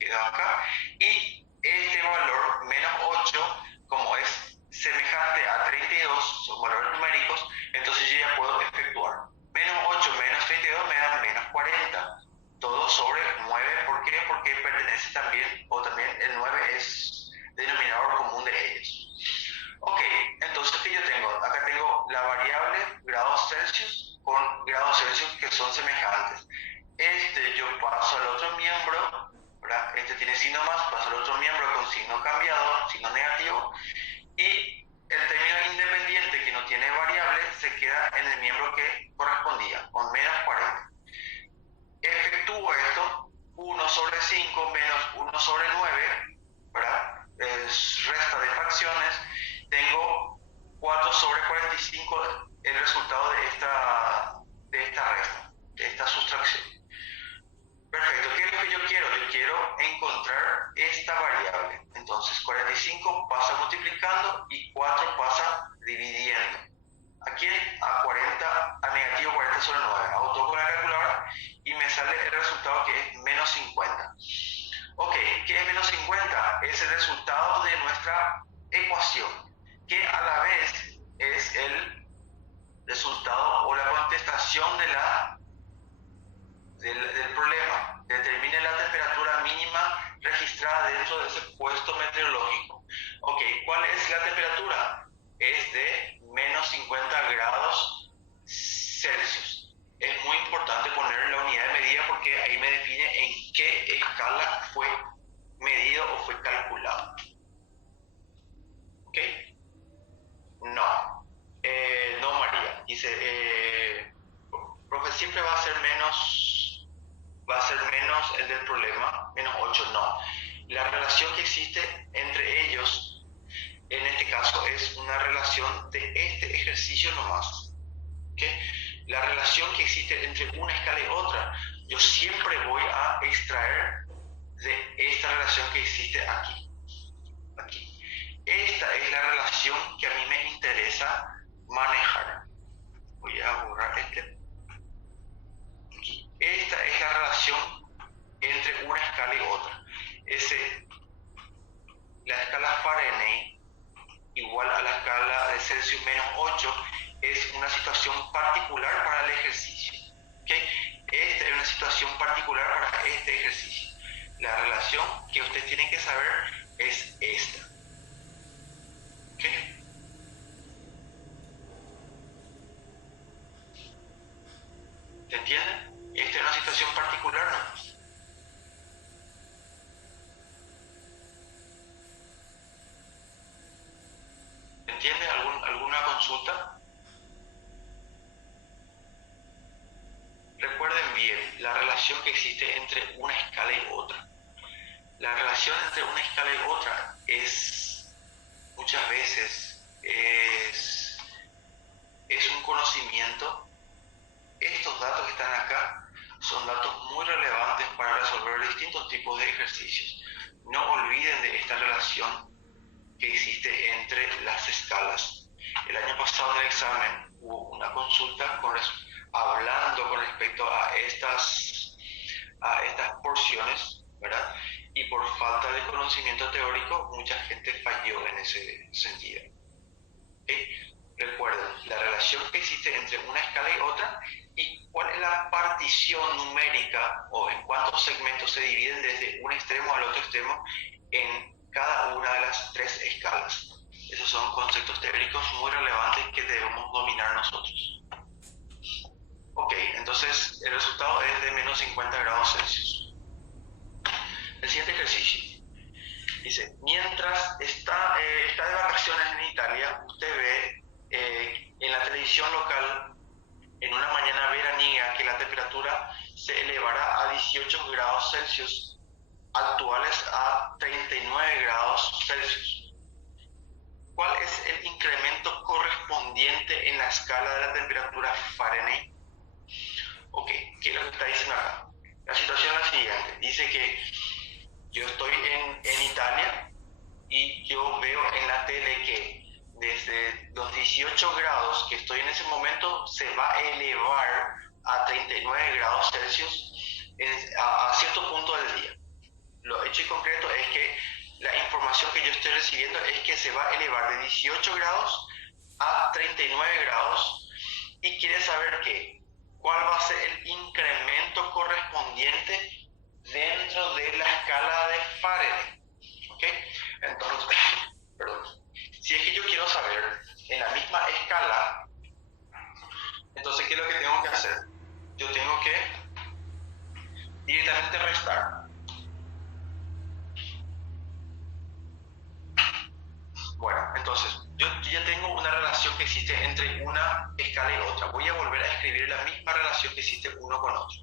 queda acá, y este valor, menos 8, como es semejante a 32, son valores numéricos, entonces yo ya puedo efectuar. Menos 8 menos 32 me da menos 40. Todo sobre 9, ¿por qué? Porque pertenece también, o también el 9 es denominador común de ellos. Ok, entonces, ¿qué yo tengo? Acá tengo la variable grados Celsius con grados Celsius que son semejantes. Yo paso al otro miembro, ¿verdad? Este tiene signo más, paso al otro miembro con signo cambiado, signo negativo, y el término independiente que no tiene variable se queda en el miembro que correspondía, con menos 40. Efectúo esto, 1 sobre 5 menos 1 sobre 9, ¿verdad? Es resta de fracciones, tengo 4 sobre 45 el resultado de esta resta, de esta sustracción. Perfecto, ¿qué es lo que yo quiero? Yo quiero encontrar esta variable. Entonces 45 pasa multiplicando y 4 pasa dividiendo. ¿A quién? A 40, a negativo 40 sobre 9. Hago todo con la calculadora y me sale el resultado que es menos 50. Ok, ¿qué es menos 50? Es el resultado de nuestra ecuación, que a la vez es el resultado o la contestación del problema. Determine la temperatura mínima registrada dentro de ese puesto meteorológico. Ok, ¿cuál es la temperatura? Es de menos 50 grados Celsius. Es muy importante poner la unidad de medida porque ahí me define en qué escala fue medido o fue calculado. ¿Ok? No. No, María. Dice, profe, siempre va a ser menos el del problema, menos 8. No. La relación que existe entre ellos, en este caso, es una relación de este ejercicio nomás. ¿Okay? La relación que existe entre una escala y otra, yo siempre voy a extraer de esta relación que existe aquí. Esta es la relación que a mí me interesa manejar. Voy a borrar este. Aquí. Esta es la relación entre una escala y otra. La escala Fahrenheit igual a la escala de Celsius menos 8 es una situación particular para el ejercicio. ¿Okay? Esta es una situación particular para este ejercicio. La relación que ustedes tienen que saber es esta. ¿Okay? ¿Se entienden? Esta es una situación particular, ¿no? ¿Se entiende? ¿Alguna consulta? Recuerden bien la relación que existe entre una escala y otra. La relación entre una escala y otra muchas veces es un conocimiento. Estos datos que están acá son datos muy relevantes para resolver distintos tipos de ejercicios. No olviden de esta relación que existe entre las escalas. El año pasado en el examen hubo una consulta hablando con respecto a estas porciones, ¿verdad? Y por falta de conocimiento teórico, mucha gente falló en ese sentido. ¿Okay? Recuerden la relación que existe entre una escala y otra y cuál es la partición numérica o en cuántos segmentos se dividen desde un extremo al otro extremo en cada una de las tres escalas. Esos son conceptos teóricos muy relevantes que debemos dominar nosotros. Ok, entonces el resultado es de menos 50 grados Celsius. El siguiente ejercicio dice, mientras está de vacaciones en Italia, usted ve en la televisión local en una mañana veraniega que la temperatura se elevará a 18 grados Celsius, actuales a 39 grados Celsius. ¿Cuál es el incremento correspondiente en la escala de la temperatura Fahrenheit? Ok, ¿qué es lo que está diciendo acá? La situación es la siguiente, dice que Yo estoy en Italia y yo veo en la tele que desde los 18 grados que estoy en ese momento se va a elevar a 39 grados Celsius a cierto punto del día. Lo hecho y concreto es que la información que yo estoy recibiendo es que se va a elevar de 18 grados a 39 grados y quiere saber cuál va a ser el incremento correspondiente dentro de la escala de Fahrenheit. ¿Ok? Entonces, perdón, si es que yo quiero saber en la misma escala, entonces ¿qué es lo que tengo que hacer? Yo tengo que directamente restar. Bueno, entonces, yo ya tengo una relación que existe entre una escala y otra. Voy a volver a escribir la misma relación que existe uno con otro.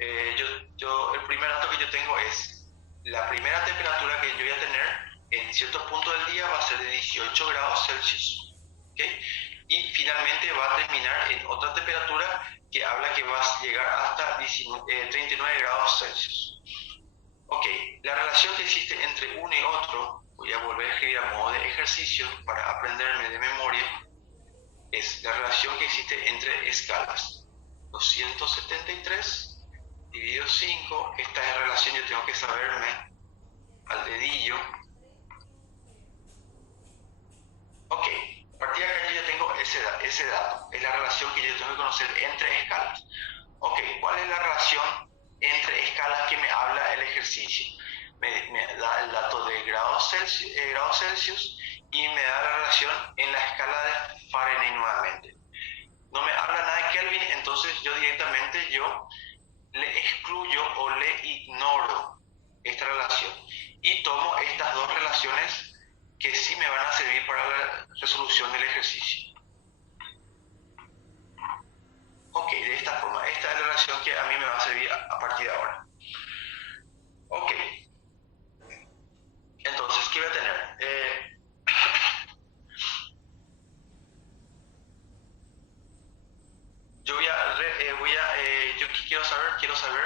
El primer dato que yo tengo es la primera temperatura que yo voy a tener en ciertos puntos del día va a ser de 18 grados Celsius. ¿Okay? Y finalmente va a terminar en otra temperatura que habla que va a llegar hasta 39 grados Celsius. Ok, la relación que existe entre uno y otro, voy a volver a escribir a modo de ejercicio para aprenderme de memoria, es la relación que existe entre escalas. 273 dividido 5, esta es la relación, yo tengo que saberme al dedillo. Ok, a partir de acá yo ya tengo ese dato, es la relación que yo tengo que conocer entre escalas. Ok, ¿cuál es la relación entre escalas que me habla el ejercicio? Me da el dato de grados Celsius y me da la relación en la escala de Fahrenheit nuevamente. No me habla nada de Kelvin, entonces yo directamente le excluyo o le ignoro esta relación y tomo estas dos relaciones que sí me van a servir para la resolución del ejercicio. Ok, de esta forma, esta es la relación que a mí me va a servir a partir de ahora. Ok, entonces, ¿qué voy a tener? Yo quiero saber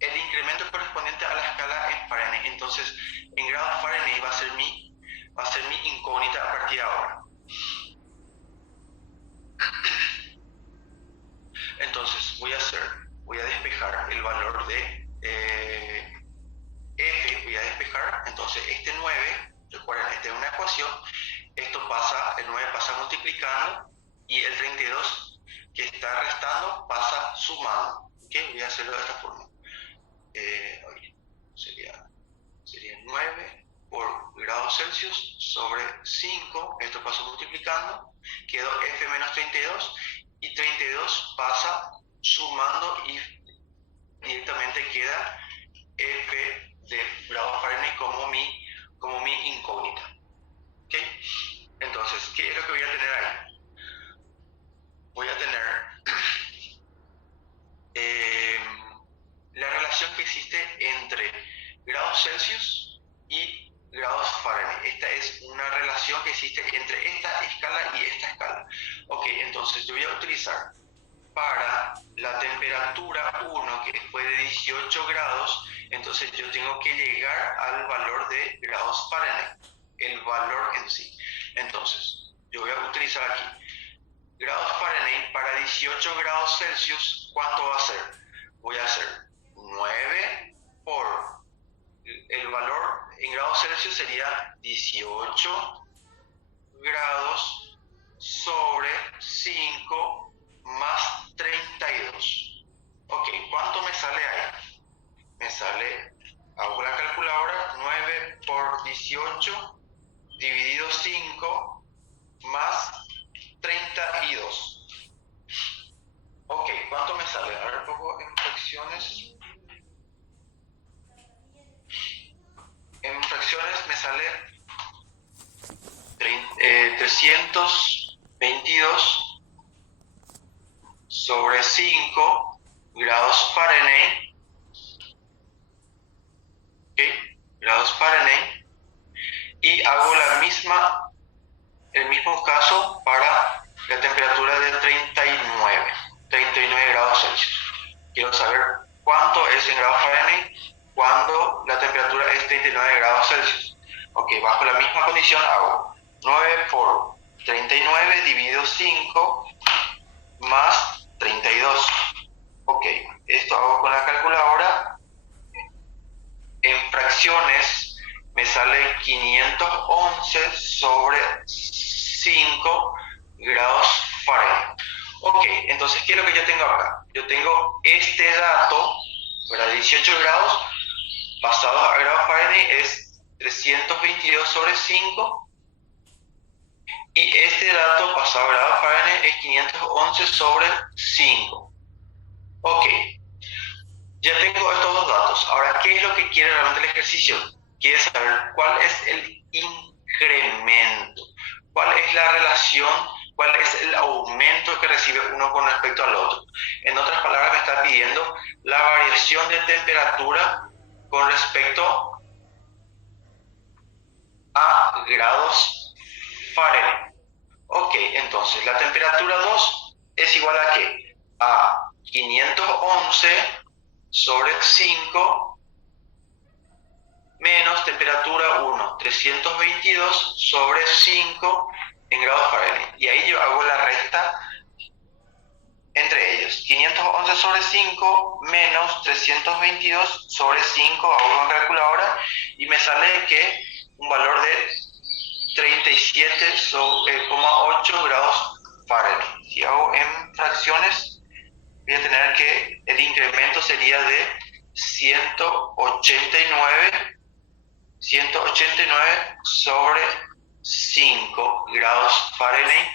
el incremento correspondiente a la escala en Fahrenheit. Entonces, en grados Fahrenheit va a ser mi incógnita a partir de ahora. Entonces, voy a despejar el valor de F, voy a despejar. Entonces, este 9, recuerden, esta es una ecuación, el 9 pasa multiplicando y el 32 que está restando pasa sumando. ¿Okay? Voy a hacerlo de esta forma. Sería 9 por grados Celsius sobre 5, esto pasa multiplicando, quedó F menos 32 y 32 pasa sumando y directamente queda F de grados Fahrenheit como mi incógnita. ¿Okay? Entonces, ¿qué es lo que voy a tener ahí? Voy a tener la relación que existe entre grados Celsius y grados Fahrenheit. Esta es una relación que existe entre esta escala y esta escala. Ok, entonces yo voy a utilizar para la temperatura 1, que fue de 18 grados, entonces yo tengo que llegar al valor de grados Fahrenheit, el valor en sí. Entonces, yo voy a utilizar aquí grados Fahrenheit para 18 grados Celsius, ¿cuánto va a ser? Voy a hacer 9 por el valor en grados Celsius sería 18 grados sobre 5 más 32. Ok, ¿cuánto me sale ahí? Me sale, hago la calculadora, 9 por 18 dividido 5 más 32. Ok, ¿cuánto me sale? A ver un poco en fracciones. En fracciones me sale 322 sobre 5 grados Fahrenheit. ¿Ok? Grados Fahrenheit. Y hago el mismo caso para la temperatura de 39 grados Celsius. Quiero saber cuánto es en grados Fahrenheit cuando 39 grados Celsius. Ok, bajo la misma condición hago 9 por 39 dividido 5 más 32. Ok, esto hago con la calculadora. En fracciones me sale 511 sobre 5 grados Fahrenheit. Ok, entonces, ¿qué es lo que yo tengo acá? Yo tengo este dato, ¿verdad? 18 grados pasado a grados Fahrenheit es 322 sobre 5, y este dato pasado a grados Fahrenheit es 511 sobre 5. Ok, ya tengo estos dos datos. Ahora, ¿qué es lo que quiere realmente el ejercicio? Quiere saber cuál es el incremento, cuál es la relación, cuál es el aumento que recibe uno con respecto al otro. En otras palabras, me está pidiendo la variación de temperatura con respecto a grados Fahrenheit. Ok, entonces la temperatura 2 es igual a ¿qué? A 511 sobre 5 menos temperatura 1, 322 sobre 5 en grados Fahrenheit. Y ahí yo hago la resta entre ellos. 511 sobre 5 menos 322 sobre 5, hago en calculadora y me sale que un valor de 37,8 grados Fahrenheit. Si hago en fracciones, voy a tener que el incremento sería de 189 sobre 5 grados Fahrenheit.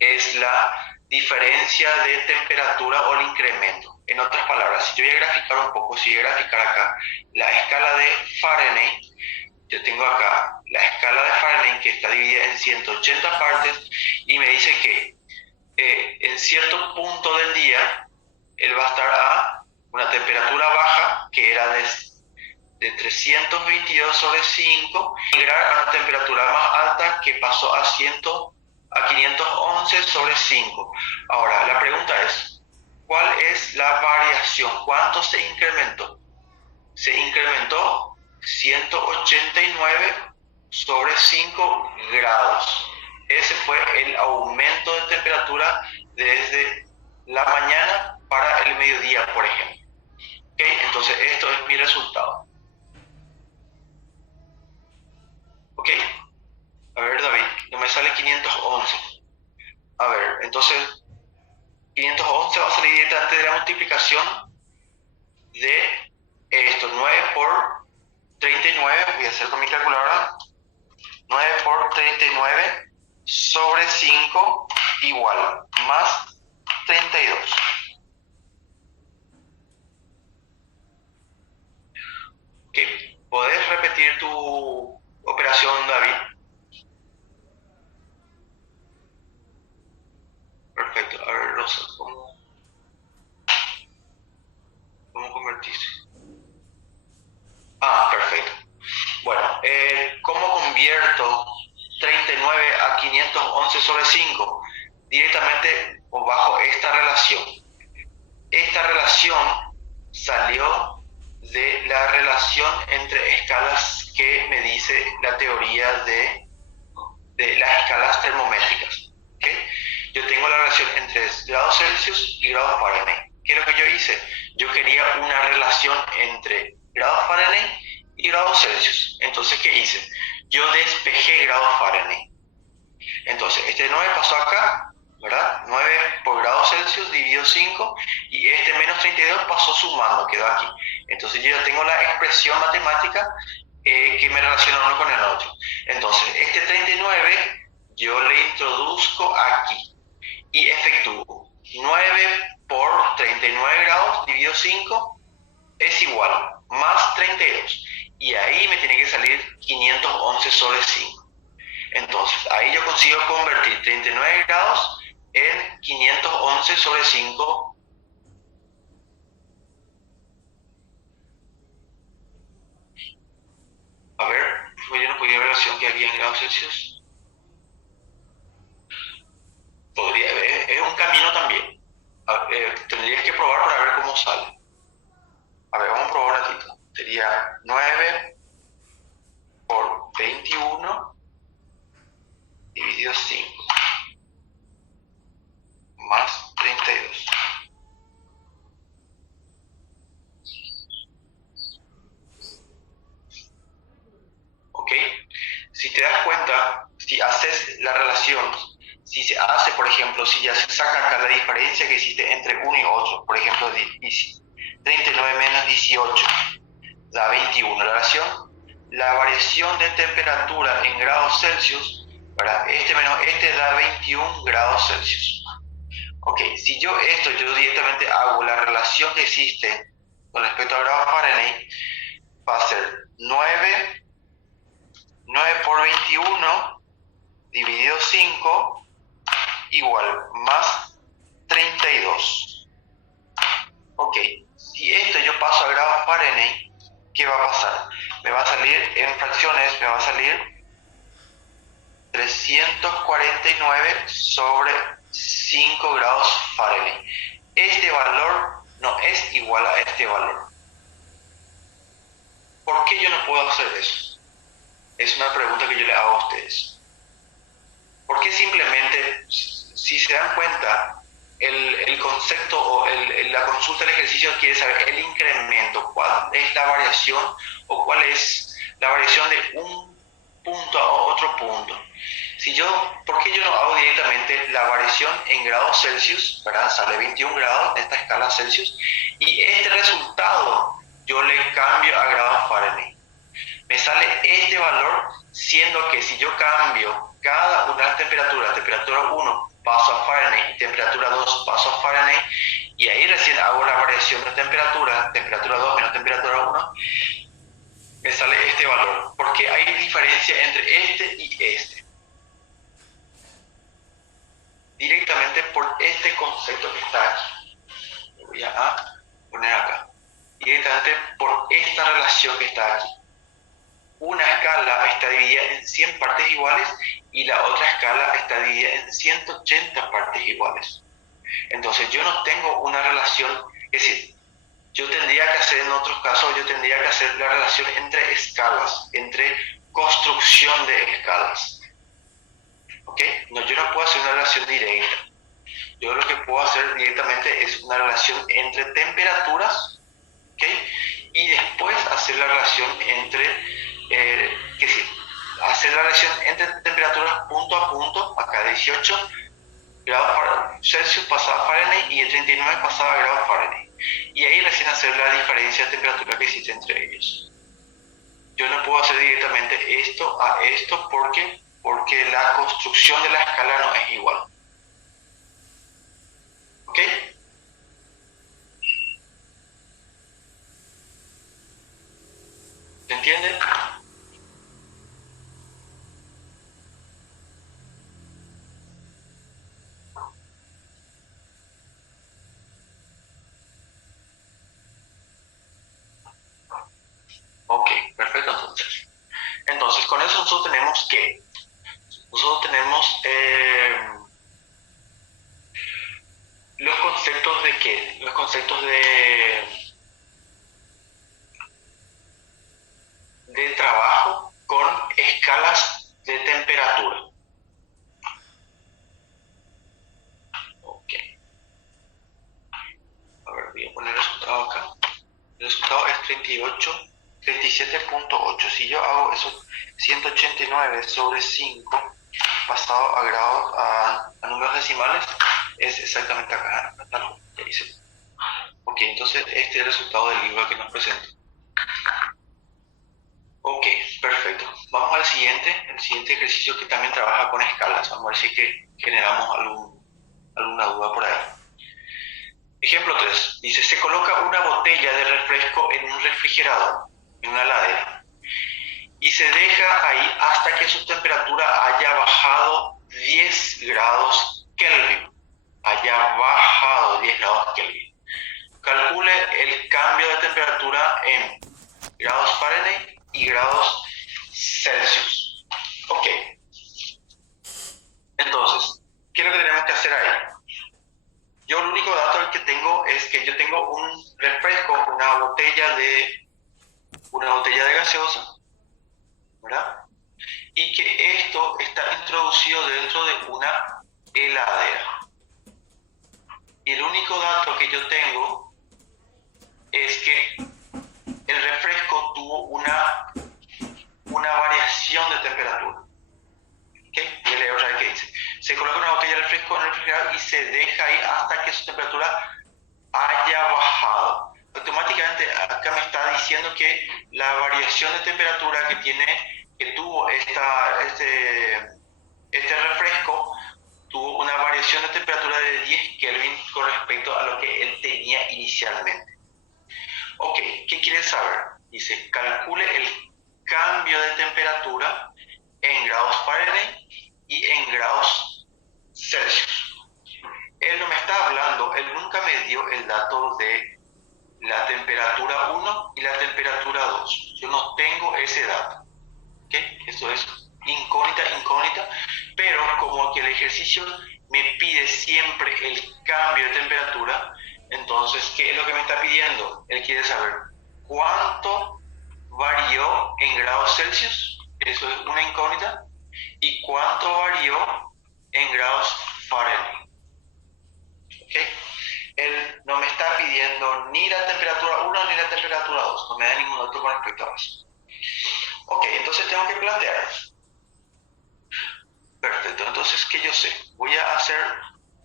Es la diferencia de temperatura o el incremento. En otras palabras, si yo voy a graficar un poco, si voy a graficar acá la escala de Fahrenheit, yo tengo acá la escala de Fahrenheit que está dividida en 180 partes y me dice que en cierto punto del día él va a estar a una temperatura baja que era de 322 sobre 5 y llegar a una temperatura más alta que pasó a 511 sobre 5. Ahora, la pregunta es, ¿cuál es la variación? ¿Cuánto se incrementó? Se incrementó 189 sobre 5 grados. Ese fue el aumento de temperatura desde la mañana para el mediodía, por ejemplo. ¿Okay? Entonces, esto es mi resultado. ¿Ok? A ver, David, no me sale 511. A ver, entonces 511 va a salir directamente de la multiplicación de esto, 9 por 39, voy a hacer con mi calculadora, 9 por 39 sobre 5 igual, más 32. Ok, ¿podés repetir tu operación, David? Perfecto, a ver, Rosa, ¿cómo convertirse? Ah, perfecto. Bueno, ¿cómo convierto 39 a 511 sobre 5? Directamente o bajo esta relación. Esta relación salió de la relación entre escalas que me dice la teoría de las escalas termométricas. ¿Okay? Yo tengo la relación entre grados Celsius y grados Fahrenheit. ¿Qué es lo que yo hice? Yo quería una relación entre grados Fahrenheit y grados Celsius. Entonces, ¿qué hice? Yo despejé grados Fahrenheit. Entonces, este 9 pasó acá, ¿verdad? 9 por grados Celsius dividido 5, y este menos 32 pasó sumando, quedó aquí. Entonces, yo ya tengo la expresión matemática que me relaciona uno con el otro. Entonces, este 39 yo le introduzco aquí y efectúo 9 por 39 grados dividido 5 es igual, más 32. Y ahí me tiene que salir 511 sobre 5. Entonces, ahí yo consigo convertir 39 grados en 511 sobre 5. A ver, yo no podía ver la relación que había en grados Celsius. Podría, es un camino también. Tendrías que probar para ver cómo sale. A ver, vamos a probar un ratito. Sería 9 si te das cuenta, si haces la relación, si se hace, por ejemplo, si ya se saca acá la diferencia que existe entre uno y otro, por ejemplo, 39 menos 18 da 21. La relación, la variación de temperatura en grados Celsius, ¿verdad? Este menos este da 21 grados Celsius. Ok, si yo directamente hago la relación que existe con respecto a grados Fahrenheit, va a ser 9 por 21 dividido 5 igual más 32. Ok, si esto yo paso a grados Fahrenheit, ¿qué va a pasar? Me va a salir en fracciones, me va a salir 349 sobre 5 grados Fahrenheit. Este valor no es igual a este valor. ¿Por qué yo no puedo hacer eso? Es una pregunta que yo le hago a ustedes. ¿Por qué simplemente, si se dan cuenta, el concepto o la consulta del ejercicio quiere saber el incremento, cuál es la variación o cuál es la variación de un punto a otro punto? ¿Por qué yo no hago directamente la variación en grados Celsius, ¿verdad? Sale 21 grados en esta escala Celsius, y este resultado yo le cambio a grados Fahrenheit? Me sale este valor, siendo que si yo cambio cada una de las temperaturas, temperatura 1 paso a Fahrenheit, temperatura 2 paso a Fahrenheit, y ahí recién hago la variación de temperatura 2 menos temperatura 1, me sale este valor. ¿Por qué hay diferencia entre este y este? Directamente por este concepto que está aquí. Lo voy a poner acá. Directamente por esta relación que está aquí. Una escala está dividida en 100 partes iguales y la otra escala está dividida en 180 partes iguales. Entonces yo no tengo una relación, es decir, yo tendría que hacer en otros casos, yo tendría que hacer la relación entre escalas, entre construcción de escalas. ¿Ok? No, yo no puedo hacer una relación directa. Yo lo que puedo hacer directamente es una relación entre temperaturas, ¿ok? Y después hacer la relación entre hacer la relación entre temperaturas punto a punto, acá 18 grados Celsius pasada a Fahrenheit y el 39 pasada a grados Fahrenheit. Y ahí recién hacer la diferencia de temperatura que existe entre ellos. Yo no puedo hacer directamente esto a esto porque la construcción de la escala no es igual. ¿Ok? ¿Se entiende? Ok, perfecto entonces. Entonces, con eso nosotros tenemos los conceptos de qué? Los conceptos de trabajo con escalas de temperatura. Ok. A ver, voy a poner el resultado acá. El resultado es 37.8. Si yo hago eso, 189 sobre 5 pasado a grados, a números decimales, es exactamente acá. Ya hice. Ok, entonces este es el resultado del libro que nos presenta. Ok, perfecto. Vamos al el siguiente ejercicio que también trabaja con escalas. Vamos a ver si es que generamos alguna duda por ahí. Ejemplo 3. Dice, se coloca una botella de refresco en un refrigerador, en una heladera, y se deja ahí hasta que su temperatura haya bajado 10 grados Kelvin. Haya bajado 10 grados Kelvin. Calcule el cambio de temperatura en grados Fahrenheit y grados Celsius. Ok. Entonces, ¿qué es lo que tenemos que hacer ahí? Yo el único dato que tengo es que yo tengo un refresco, una botella de gaseosa, ¿verdad? Y que esto está introducido dentro de una heladera. Y el único dato que yo tengo es que el refresco tuvo una variación de temperatura. temperatura y se deja ahí hasta que su temperatura haya bajado. Automáticamente acá me está diciendo que la variación de temperatura que tuvo este refresco tuvo una variación de temperatura de 10 Kelvin con respecto a lo que él tenía inicialmente. Ok, ¿qué quiere saber? Dice, calcule el cambio de temperatura en grados Fahrenheit y en grados Celsius. Él no me está hablando, él nunca me dio el dato de la temperatura 1 y la temperatura 2. Yo no tengo ese dato. ¿Okay? Eso es incógnita, pero como que el ejercicio me pide siempre el cambio de temperatura, entonces, ¿qué es lo que me está pidiendo? Él quiere saber cuánto varió en grados Celsius, eso es una incógnita, y cuánto varió en grados Fahrenheit. ¿Okay? Él no me está pidiendo ni la temperatura 1 ni la temperatura 2, no me da ningún dato con respecto a eso. Ok, entonces tengo que plantear. Perfecto, entonces, ¿qué yo sé? Voy a hacer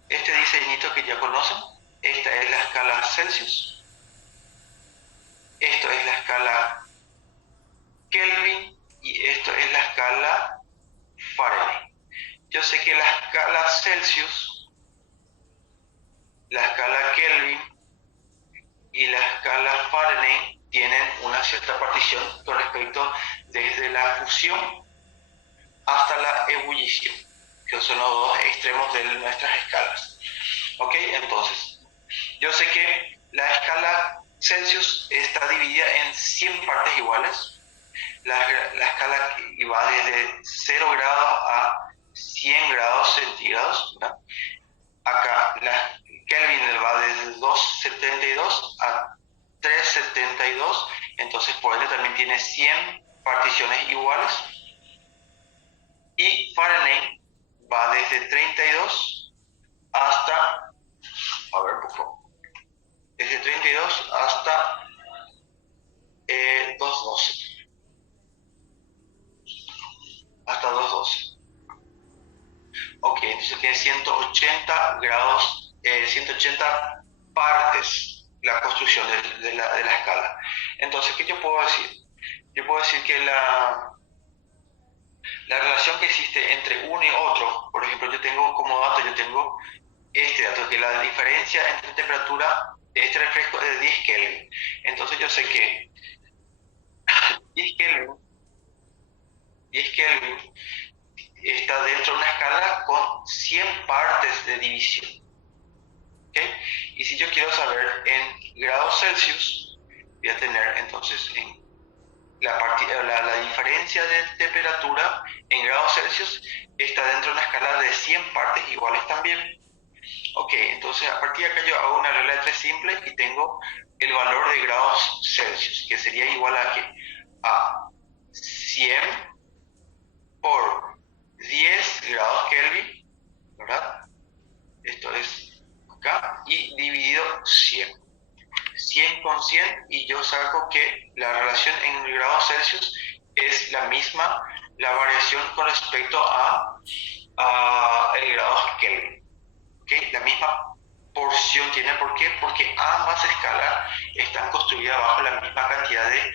este diseñito que ya conocen. Esta es la escala Celsius. Esto es la escala Kelvin y esto es la escala Fahrenheit. Yo sé que la escala Celsius, la escala Kelvin y la escala Fahrenheit tienen una cierta partición con respecto desde la fusión hasta la ebullición, que son los dos extremos de nuestras escalas. Ok, entonces, yo sé que la escala Celsius está dividida en 100 partes iguales. La escala va desde 0 grados a 100 grados centígrados, ¿verdad? Acá la Kelvin va desde 272 a 372, entonces por ende también tiene 100 particiones iguales. Y Fahrenheit va desde 32 hasta, a ver, desde 32 hasta 212. Hasta 212. Ok, entonces tiene 180 grados, 180 partes la construcción de la escala. Entonces, ¿qué yo puedo decir? Yo puedo decir que la relación que existe entre uno y otro, por ejemplo, yo tengo como dato, este dato, que la diferencia entre temperatura de este refresco es de 10 Kelvin. Entonces yo sé que 10 Kelvin está dentro de una escala con 100 partes de división. ¿Okay? Y si yo quiero saber en grados Celsius, voy a tener entonces en la diferencia de temperatura en grados Celsius está dentro de una escala de 100 partes iguales también. Ok, entonces a partir de acá yo hago una regla de 3 simple y tengo el valor de grados Celsius, que sería igual a ¿qué? A 100 por 10 grados Kelvin, ¿verdad? Esto es acá, y dividido 100. 100 con 100 y yo saco que la relación en grados Celsius es la misma, la variación con respecto a el grado Kelvin. ¿Okay? La misma porción tiene, ¿por qué? Porque ambas escalas están construidas bajo la misma cantidad de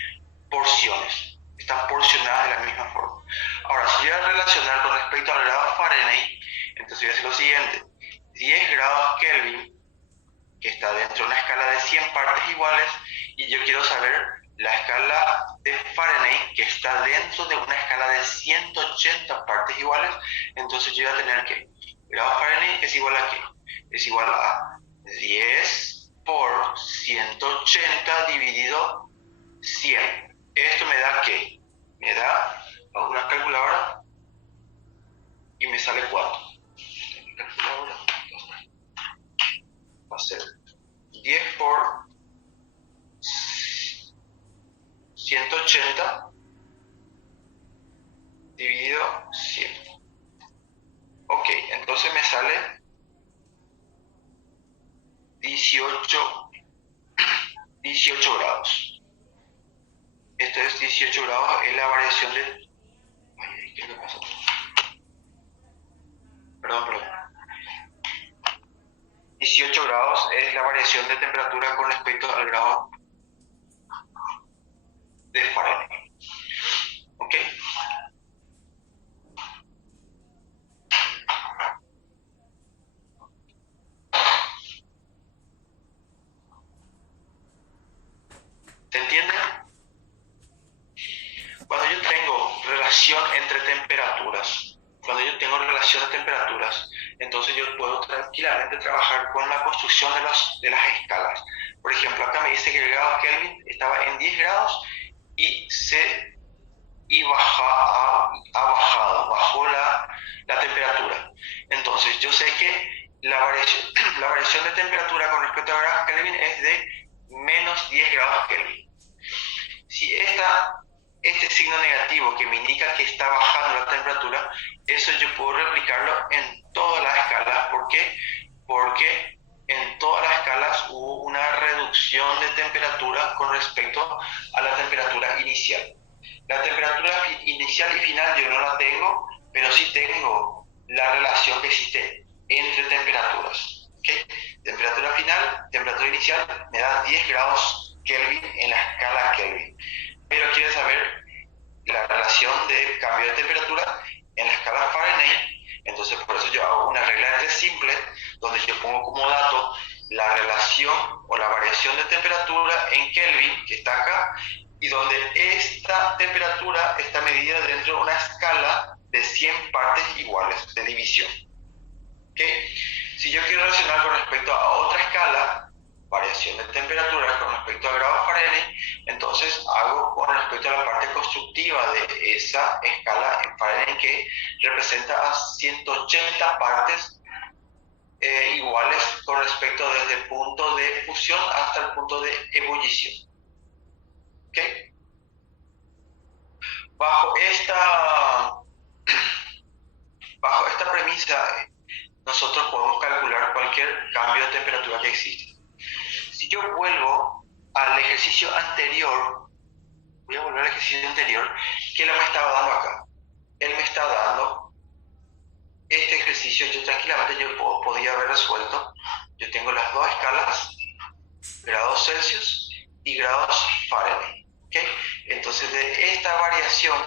porciones, están porcionadas de la misma forma. Ahora, si voy a relacionar con respecto al grado Fahrenheit, entonces voy a hacer lo siguiente: 10 grados Kelvin, que está dentro de una escala de 100 partes iguales, y yo quiero saber la escala de Fahrenheit, que está dentro de una escala de 180 partes iguales, entonces yo voy a tener que grado Fahrenheit es igual a ¿qué? Es igual a 10 por 180 dividido 100. Esto me da ¿qué? Me da, hago una calculadora y me sale 4. Calculadora, va a ser 10 por 180 dividido 100. Ok, entonces me sale 18 grados. Esto es 18 grados, es la variación de... Ay, ¿qué me pasa? Perdón. de temperaturas, cuando yo tengo relación de temperaturas, entonces yo puedo tranquilamente trabajar con la construcción de las escalas. Por ejemplo, acá me dice que el grado Kelvin estaba en 10 grados y bajó la temperatura. Entonces yo sé que la variación de temperatura con respecto a grados Kelvin es de menos 10 grados Kelvin. Si este signo negativo que me indica que está bajando la temperatura, eso yo puedo replicarlo en todas las escalas. ¿Por qué? Porque en todas las escalas hubo una reducción de temperatura con respecto a la temperatura inicial. La temperatura inicial y final yo no la tengo, pero sí tengo la relación que existe entre temperaturas. ¿Okay? Temperatura final, temperatura inicial me da 10 grados Kelvin en la escala Kelvin. Pero quiero saber la relación de cambio de temperatura en la escala Fahrenheit. Entonces por eso yo hago una regla de tres simple, donde yo pongo como dato la relación o la variación de temperatura en Kelvin, que está acá, y donde esta temperatura está medida dentro de una escala de 100 partes iguales de división. ¿Okay? Si yo quiero relacionar con respecto a otra escala, variación de temperatura con respecto a grados Fahrenheit, entonces hago con respecto a la parte constructiva de esa escala en Fahrenheit, que representa a 180 partes iguales con respecto desde el punto de fusión hasta el punto de ebullición. ¿Okay? Bajo esta premisa, nosotros podemos calcular cualquier cambio de temperatura que existe. Si yo vuelvo al ejercicio anterior, voy a volver al ejercicio anterior, ¿qué él me estaba dando acá? Él me está dando este ejercicio, yo tranquilamente podía haber resuelto. Yo tengo las dos escalas, grados Celsius y grados Fahrenheit. ¿Okay? Entonces de esta variación,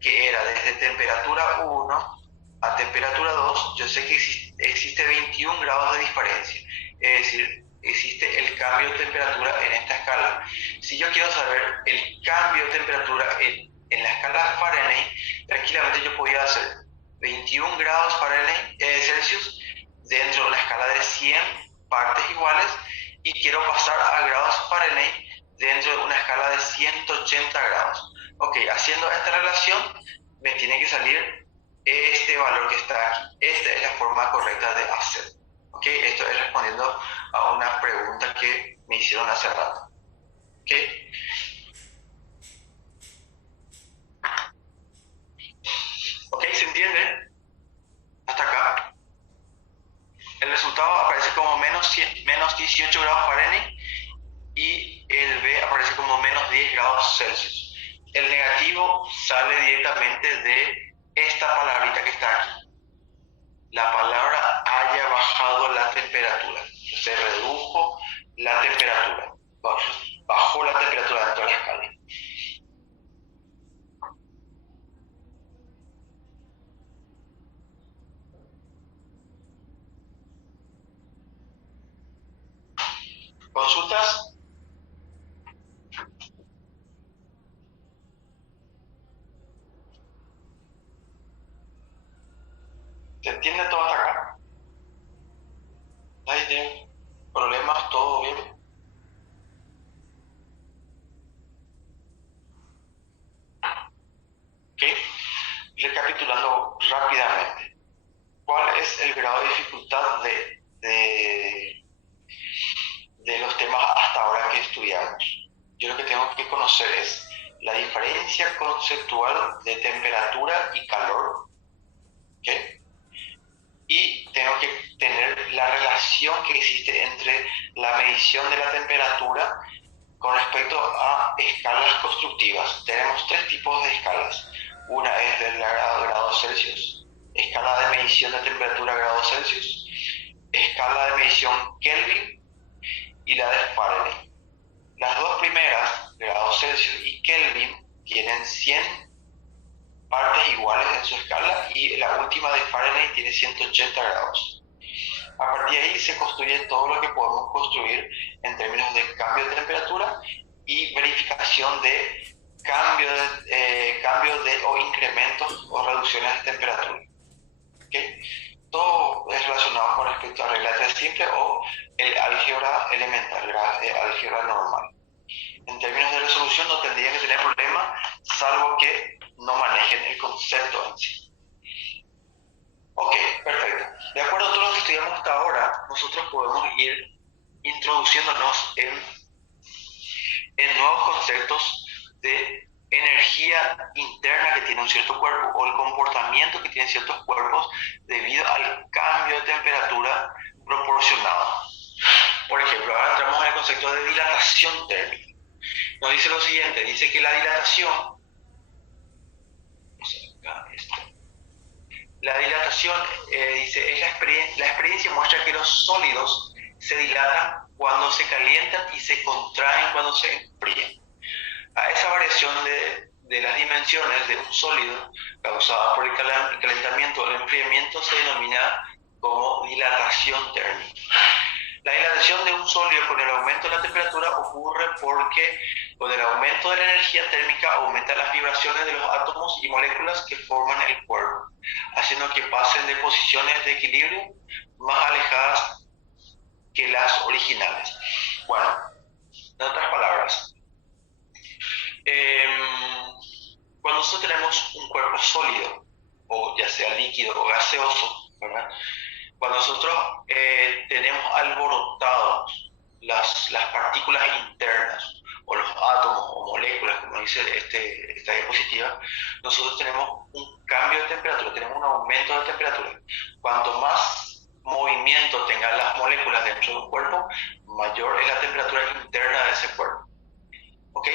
que era desde temperatura 1 a temperatura 2, yo sé que existe 21 grados de diferencia. Es decir, existe el cambio de temperatura en esta escala. Si yo quiero saber el cambio de temperatura en la escala Fahrenheit, tranquilamente yo podía hacer 21 grados Celsius dentro de una escala de 100 partes iguales, y quiero pasar a grados Fahrenheit dentro de una escala de 180 grados. Ok, haciendo esta relación me tiene que salir este valor que está aquí. Esta es la forma correcta de hacer. Ok, esto es respondiendo a una pregunta que me hicieron hace rato. Ok, okay, ¿se entiende? Hasta acá. El resultado aparece como menos 18 grados Fahrenheit y el B aparece como menos 10 grados Celsius. El negativo sale directamente de esta palabrita que está aquí. La palabra haya bajado la temperatura. Se redujo la temperatura. Bajó la temperatura dentro de la escala. ¿Consultas? ¿Se entiende todo hasta acá? ¿Nadie tiene problemas? ¿Todo bien? ¿Ok? Recapitulando rápidamente. ¿Cuál es el grado de dificultad de los temas hasta ahora que estudiamos? Yo lo que tengo que conocer es la diferencia conceptual de temperatura y calor. ¿Okay? Y tengo que tener la relación que existe entre la medición de la temperatura con respecto a escalas constructivas. Tenemos tres tipos de escalas. Una es del grado Celsius, escala de medición de temperatura grados Celsius, escala de medición Kelvin y la de Fahrenheit. Las dos primeras, grados Celsius y Kelvin, tienen 100 partes iguales en su escala, y la última de Fahrenheit tiene 180 grados. A partir de ahí se construye todo lo que podemos construir en términos de cambio de temperatura y verificación de cambios o incrementos o reducciones de temperatura. ¿Okay? Todo es relacionado con respecto a regla de tres simple o el álgebra elemental, álgebra normal. En términos de resolución no tendrían que tener problema, salvo que no manejen el concepto en sí. Ok, perfecto. De acuerdo a todo lo que estudiamos hasta ahora, nosotros podemos ir introduciéndonos en nuevos conceptos de energía interna que tiene un cierto cuerpo o el comportamiento que tienen ciertos cuerpos debido al cambio de temperatura proporcionado. Por ejemplo, ahora entramos en el concepto de dilatación térmica. Nos dice lo siguiente, dice que la dilatación, dice, es la experiencia muestra que los sólidos se dilatan cuando se calientan y se contraen cuando se enfrían. A esa variación de las dimensiones de un sólido causada por el calentamiento o el enfriamiento se denomina como dilatación térmica. La dilatación de un sólido con el aumento de la temperatura ocurre porque con el aumento de la energía térmica aumentan las vibraciones de los átomos y moléculas que forman el cuerpo, haciendo que pasen de posiciones de equilibrio más alejadas que las originales. Bueno, en otras palabras, cuando nosotros tenemos un cuerpo sólido, o ya sea líquido o gaseoso, ¿verdad? Cuando nosotros tenemos alborotados las partículas internas, o los átomos o moléculas, como dice esta diapositiva, nosotros tenemos un cambio de temperatura, tenemos un aumento de temperatura. Cuanto más movimiento tengan las moléculas dentro de un cuerpo, mayor es la temperatura interna de ese cuerpo. ¿Ok?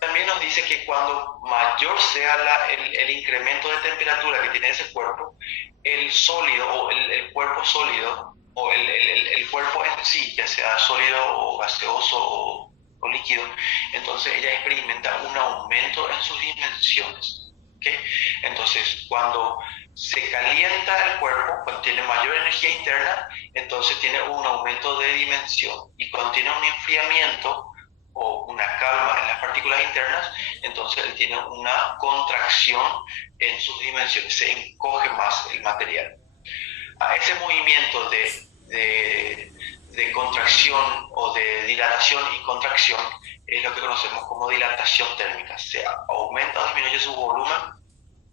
También nos dice que cuando mayor sea el incremento de temperatura que tiene ese cuerpo, el sólido o el cuerpo sólido o el cuerpo en sí, ya sea sólido o gaseoso o líquido, entonces ella experimenta un aumento en sus dimensiones. ¿Okay? Entonces, cuando se calienta el cuerpo, cuando tiene mayor energía interna, entonces tiene un aumento de dimensión. Y cuando tiene un enfriamiento o una calma en las partículas internas, entonces él tiene una contracción en sus dimensiones, se encoge más el material. A ese movimiento de contracción o de dilatación y contracción es lo que conocemos como dilatación térmica. Se aumenta o disminuye su volumen,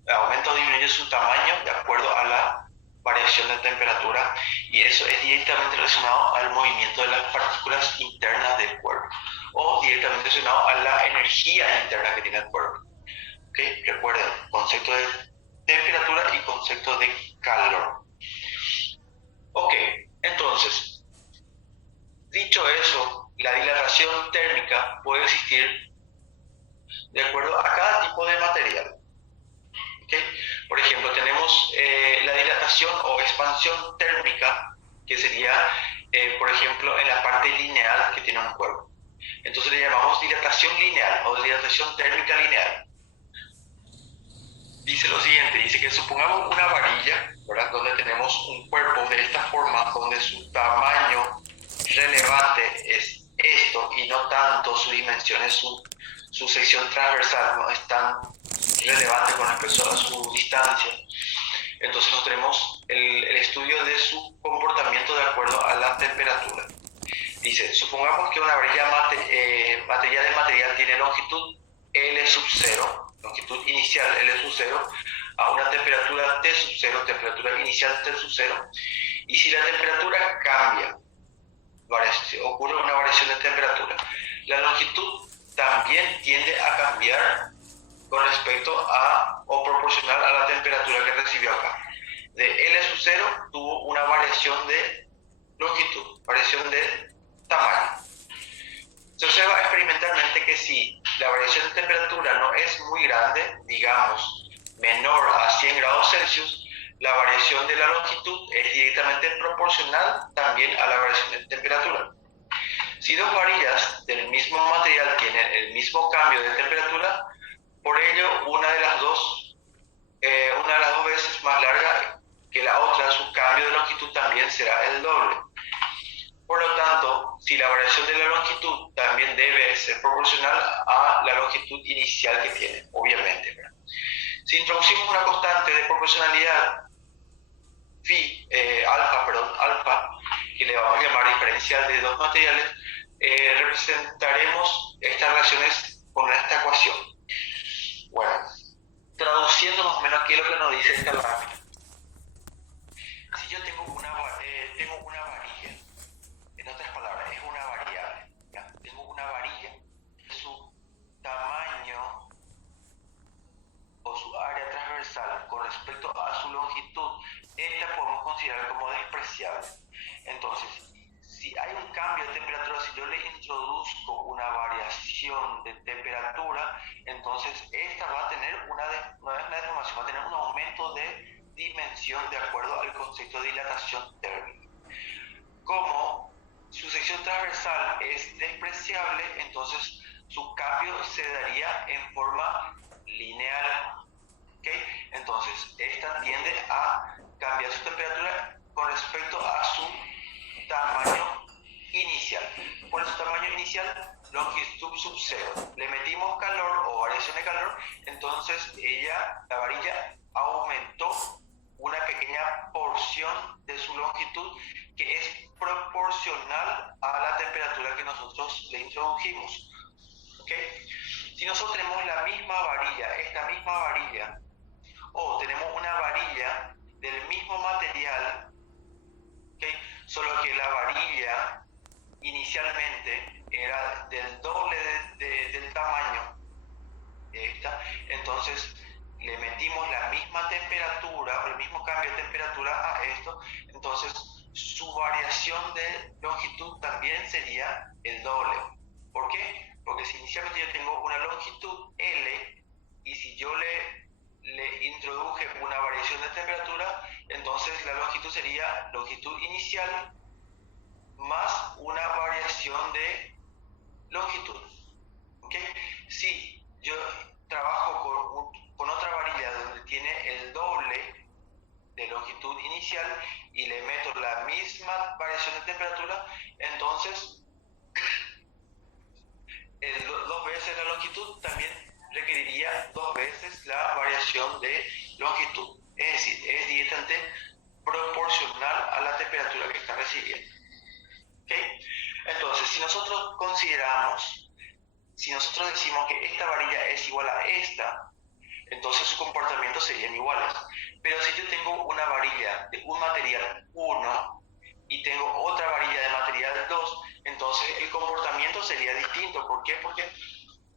aumenta o disminuye su tamaño de acuerdo a la variación de temperatura, y eso es directamente relacionado al movimiento de las partículas internas del cuerpo o directamente relacionado a la energía interna que tiene el cuerpo. ¿Okay? Recuerden, concepto de temperatura y concepto de calor. Ok, entonces, dicho eso, la dilatación térmica puede existir de acuerdo a cada tipo de material. ¿Okay? Por ejemplo, tenemos la dilatación o expansión térmica, que sería, por ejemplo, en la parte lineal que tiene un cuerpo. Entonces le llamamos dilatación lineal o dilatación térmica lineal. Dice lo siguiente, dice que supongamos una varilla, ¿verdad? Donde tenemos un cuerpo de esta forma, donde su tamaño relevante es esto y no tanto su dimensión, su sección transversal no es tan relevante con respecto a su distancia. Entonces nosotros tenemos el estudio de su comportamiento de acuerdo a la temperatura. Dice, supongamos que una varilla material tiene longitud L sub 0, longitud inicial L sub 0, a una temperatura T sub 0, temperatura inicial T sub 0, y si la temperatura cambia, ocurre una variación de temperatura, la longitud también tiende a cambiar con respecto a o proporcional a la temperatura que recibió acá. De L sub 0 tuvo una variación de longitud, variación de tamaño. Se observa experimentalmente que si la variación de temperatura no es muy grande, digamos menor a 100 grados Celsius, la variación de la longitud es directamente proporcional también a la variación de temperatura. Si dos varillas del mismo material tienen el mismo cambio de temperatura, por ello una de las dos veces más larga que la otra, su cambio de longitud también será el doble. Por lo tanto, si la variación de la longitud también debe ser proporcional a la longitud inicial que tiene, obviamente, ¿verdad? Si introducimos una constante de proporcionalidad alfa, que le vamos a llamar diferencial de dos materiales, representaremos estas relaciones con esta ecuación. Bueno, traduciendo más o menos qué es lo que nos dice esta lámina. Si yo tengo una varilla, en otras palabras, es una variable, ¿ya? Tengo una varilla, su tamaño o su área transversal con respecto a su longitud, esta podemos considerar como despreciable. Entonces, si hay un cambio de temperatura, si yo le introduzco una variación de temperatura, entonces esta va a tener no es una deformación, va a tener un aumento de dimensión de acuerdo al concepto de dilatación térmica. Como su sección transversal es despreciable, entonces su cambio se daría en forma lineal. ¿Okay? Entonces, esta tiende a cambiar su temperatura con respecto a su tamaño inicial. ¿Cuál es su tamaño inicial? Longitud sub 0. Le metimos calor o variación de calor, entonces la varilla aumentó una pequeña porción de su longitud que es proporcional a la temperatura que nosotros le introdujimos. ¿Okay? Si nosotros tenemos la misma varilla, esta misma varilla, o tenemos una varilla del mismo material, ¿okay? Solo que la varilla inicialmente era del doble del tamaño de esta, entonces le metimos la misma temperatura o el mismo cambio de temperatura a esto, entonces su variación de longitud también sería el doble. ¿Por qué? Porque si inicialmente yo tengo una longitud L y si yo le introduje una variación de temperatura, entonces la longitud sería longitud inicial más una variación de longitud. ¿Okay? Si yo trabajo con otra varilla donde tiene el doble de longitud inicial y le meto la misma variación de temperatura, entonces dos veces la longitud también requeriría dos veces la variación de longitud. Es decir, es directamente proporcional a la temperatura que está recibiendo. ¿Okay? Entonces, si nosotros decimos que esta varilla es igual a esta, entonces sus comportamientos serían iguales. Pero si yo tengo una varilla de un material 1 y tengo otra varilla de material 2, entonces el comportamiento sería distinto. ¿Por qué? Porque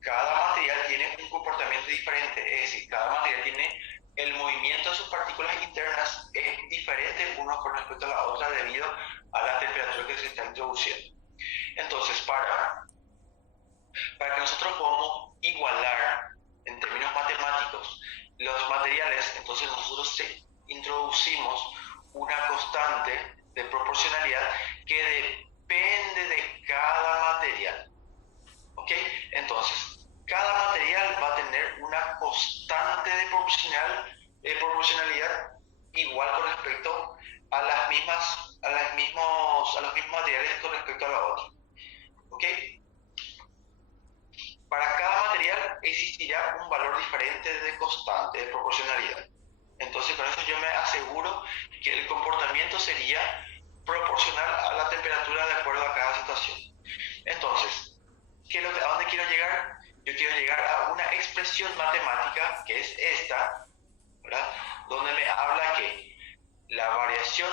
cada material tiene un comportamiento diferente, es decir, cada material tiene el movimiento de sus partículas internas es diferente uno con respecto a la otra debido a la temperatura que se está introduciendo. Entonces, para que nosotros podamos igualar en términos matemáticos los materiales, entonces nosotros introducimos una constante de proporcionalidad que depende de cada material. ¿Ok? Entonces, cada material va a tener una constante de proporcionalidad igual con respecto a los mismos materiales con respecto a la otra. ¿Ok? Para cada material existirá un valor diferente de constante de proporcionalidad. Entonces, con eso yo me aseguro que el comportamiento sería proporcional a la temperatura de acuerdo a cada situación. Entonces, ¿a dónde quiero llegar? Yo quiero llegar a una expresión matemática, que es esta, ¿verdad? Donde me habla que la variación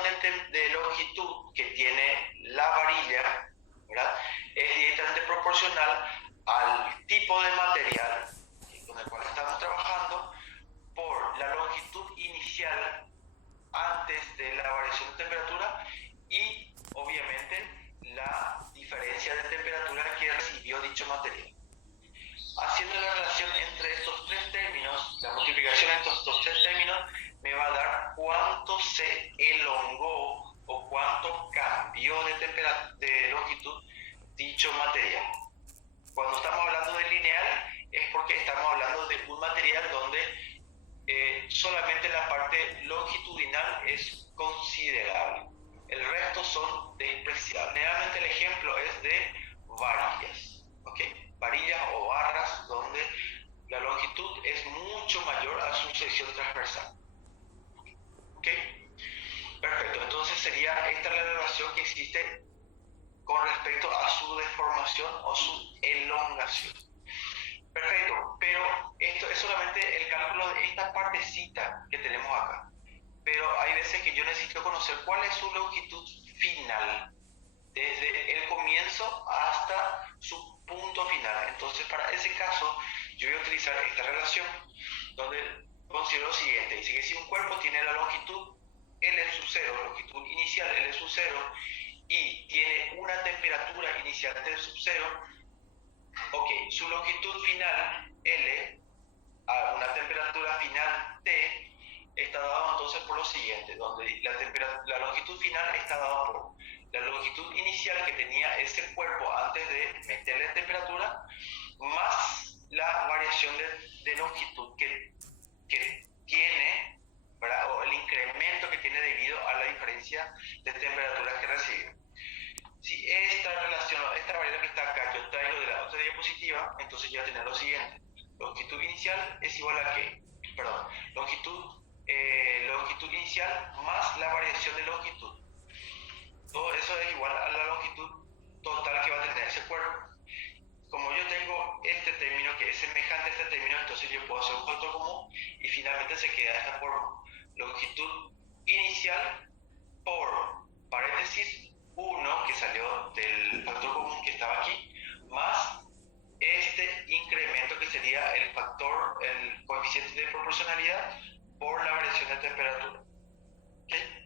de longitud que tiene la varilla, ¿verdad?, es directamente proporcional al tipo de material con el cual estamos trabajando por la longitud inicial antes de la variación de temperatura y obviamente la diferencia de temperatura que recibió dicho material. Haciendo la relación entre estos tres términos, la multiplicación entre estos tres términos me va a dar cuánto se elongó o cuánto cambió de longitud dicho material. Cuando estamos hablando de lineal es porque estamos hablando de un material donde solamente la parte longitudinal es considerable. El resto son despreciables. Generalmente el ejemplo es de varillas. ¿Okay? varillas o barras donde la longitud es mucho mayor a su sección transversal. ¿Ok? Perfecto, entonces sería esta la relación que existe con respecto a su deformación o su elongación. Perfecto, pero esto es solamente el cálculo de esta partecita que tenemos acá. Pero hay veces que yo necesito conocer cuál es su longitud final, desde el comienzo hasta su punto final. Entonces, para ese caso, yo voy a utilizar esta relación, donde considero lo siguiente. Dice que si un cuerpo tiene la longitud L sub 0, longitud inicial L sub 0, y tiene una temperatura inicial T sub 0, ok, su longitud final L a una temperatura final T está dado entonces por lo siguiente, donde la longitud final está dada por la longitud inicial que tenía ese cuerpo antes de meterle temperatura, más la variación de longitud que tiene, ¿verdad? O el incremento que tiene debido a la diferencia de temperaturas que recibe. Si esta relación, esta variable que está acá, yo traigo de la otra diapositiva, entonces yo voy a tener lo siguiente. Longitud inicial es igual a qué? Perdón, longitud inicial más la variación de longitud. Todo eso es igual a la longitud total que va a tener ese cuerpo. Como yo tengo este término que es semejante a este término, entonces yo puedo hacer un factor común y finalmente se queda de esta forma. Longitud inicial por paréntesis 1 que salió del factor común que estaba aquí, más este incremento que sería el factor, el coeficiente de proporcionalidad por la variación de temperatura. ¿Okay?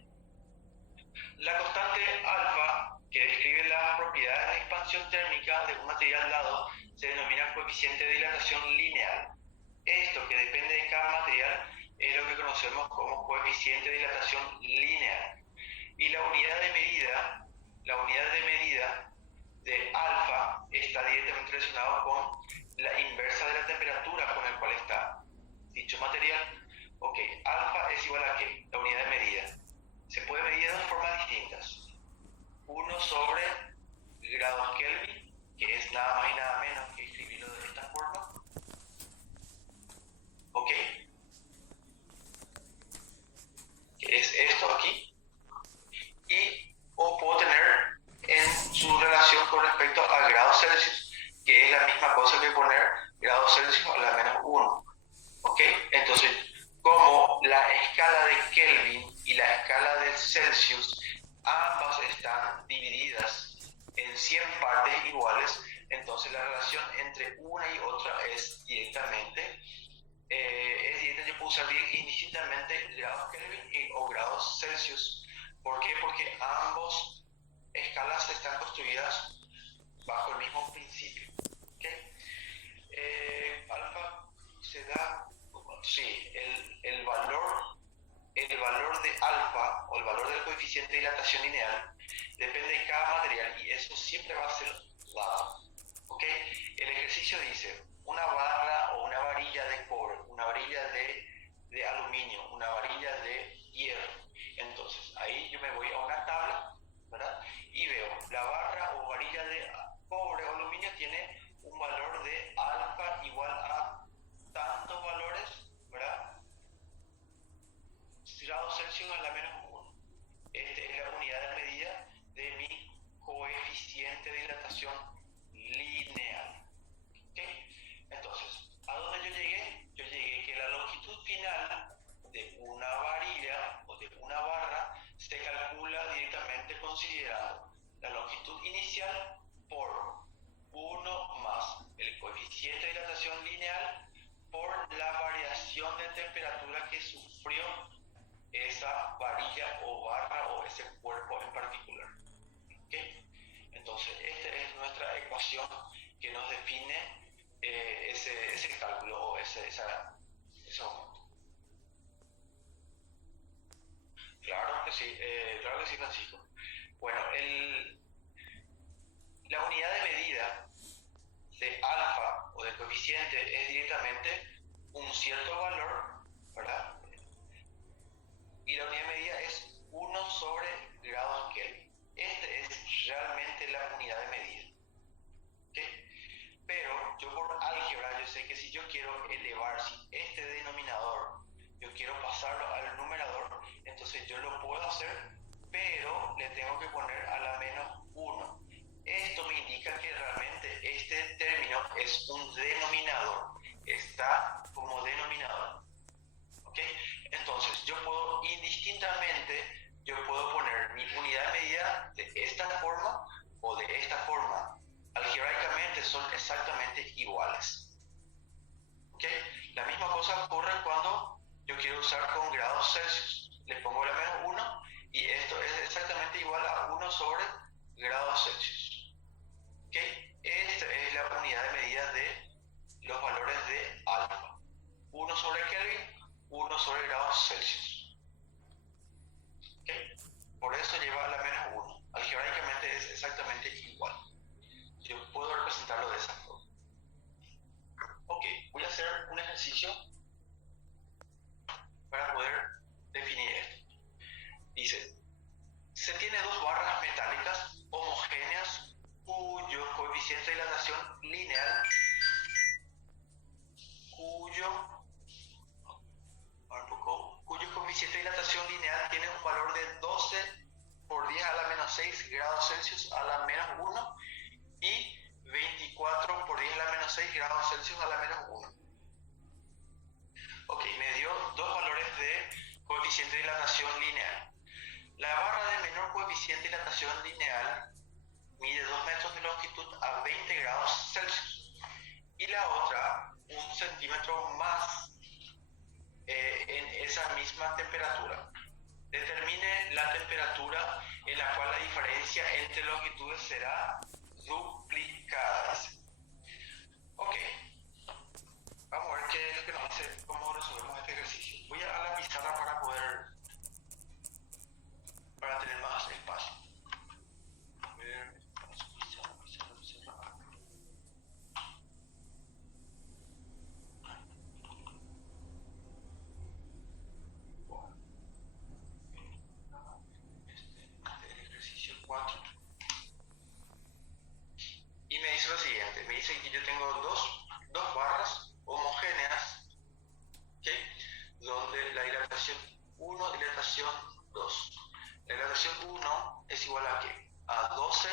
La constante alfa, que describe las propiedades de expansión térmica de un material dado, se denomina coeficiente de dilatación lineal. Esto, que depende de cada material, es lo que conocemos como coeficiente de dilatación lineal. Y la unidad de medida de alfa está directamente relacionado con la inversa de la temperatura con el cual está dicho material. Ok, alfa es igual a ¿qué? La unidad de medida. Se puede medir de dos formas distintas. 1 sobre grados Kelvin, que es nada más y nada menos que escribirlo de esta forma. Ok, que es esto aquí. Y o puedo tener en su relación con respecto a grados Celsius, que es la misma cosa que poner grados Celsius a la menos 1. ¿Ok? Entonces, como la escala de Kelvin y la escala de Celsius, ambas están divididas en 100 partes iguales, entonces la relación entre una y otra es directamente, yo puedo usar indistintamente grados Kelvin o grados Celsius. ¿Por qué? Porque ambas escalas están construidas bajo el mismo principio. ¿Okay? Alfa se da, sí, el valor de alfa o el valor del coeficiente de dilatación lineal depende de cada material y eso siempre va a ser dado. ¿Okay? El ejercicio dice una barra o una varilla de cobre, una varilla de aluminio, una varilla de hierro. Entonces, ahí yo me voy a una tabla, ¿verdad? Y veo la barra o varilla de cobre o aluminio tiene un valor de alfa igual a tantos valores, ¿verdad? Grados Celsius a la menos 1. Esta es la unidad de medida de mi coeficiente de dilatación lineal. ¿Okay? Entonces, ¿a dónde yo llegué? Yo llegué que la longitud final de una varilla o de una barra se calcula directamente considerando la longitud inicial por 1 más el coeficiente de dilatación lineal por la variación de temperatura que sufrió esa varilla o barra o ese cuerpo en particular. ¿Okay? Entonces, esta es nuestra ecuación que nos define ese cálculo o ese aumento. Claro que sí, Francisco. Bueno, la unidad de medida de alfa o de coeficiente es directamente un cierto valor, ¿verdad? Y la unidad de medida es 1 sobre grados Kelvin. Esta es realmente la unidad de medida. ¿Okay? Pero ser, pero le tengo que poner a la menos 1. Esto me indica que realmente este término es un denominador, está como denominador. ¿Ok? Entonces, yo puedo indistintamente, yo puedo poner mi unidad de medida de esta forma o de esta forma. Algebraicamente son exactamente iguales. ¿Ok? La misma cosa ocurre cuando yo quiero usar con grados Celsius. Le pongo la menos 1 y esto es exactamente igual a 1 sobre grados Celsius. ¿Ok? Esta es la unidad de medida de los valores de alfa. 1 sobre Kelvin, 1 sobre grados Celsius. ¿Ok? Por eso lleva a la menos 1. Algebraicamente es exactamente igual. Yo puedo representarlo de esa forma. Ok, voy a hacer un ejercicio para poder definir esto. Dice, se tiene dos barras metálicas homogéneas cuyo coeficiente de dilatación lineal, cuyo coeficiente de dilatación lineal tiene un valor de 12 por 10 a la menos 6 grados Celsius a la menos 1 y 24 por 10 a la menos 6 grados Celsius a la menos 1. Ok, me dio dos valores de coeficiente de dilatación lineal. La barra de menor coeficiente de dilatación lineal mide 2 metros de longitud a 20 grados Celsius y la otra 1 centímetro más en esa misma temperatura. Determine la temperatura en la cual la diferencia entre longitudes será duplicada. Ok, vamos a ver qué es lo que nos dice, cómo resolvemos este ejercicio. Voy a la pizarra para tener más espacio. A ver, pizarra. Este es el ejercicio 4. Y me dice lo siguiente, me dice que yo tengo dos barras homogéneas, ¿okay? Donde la dilatación 1, dilatación 2. La dilatación 1 es igual a ¿qué? A 12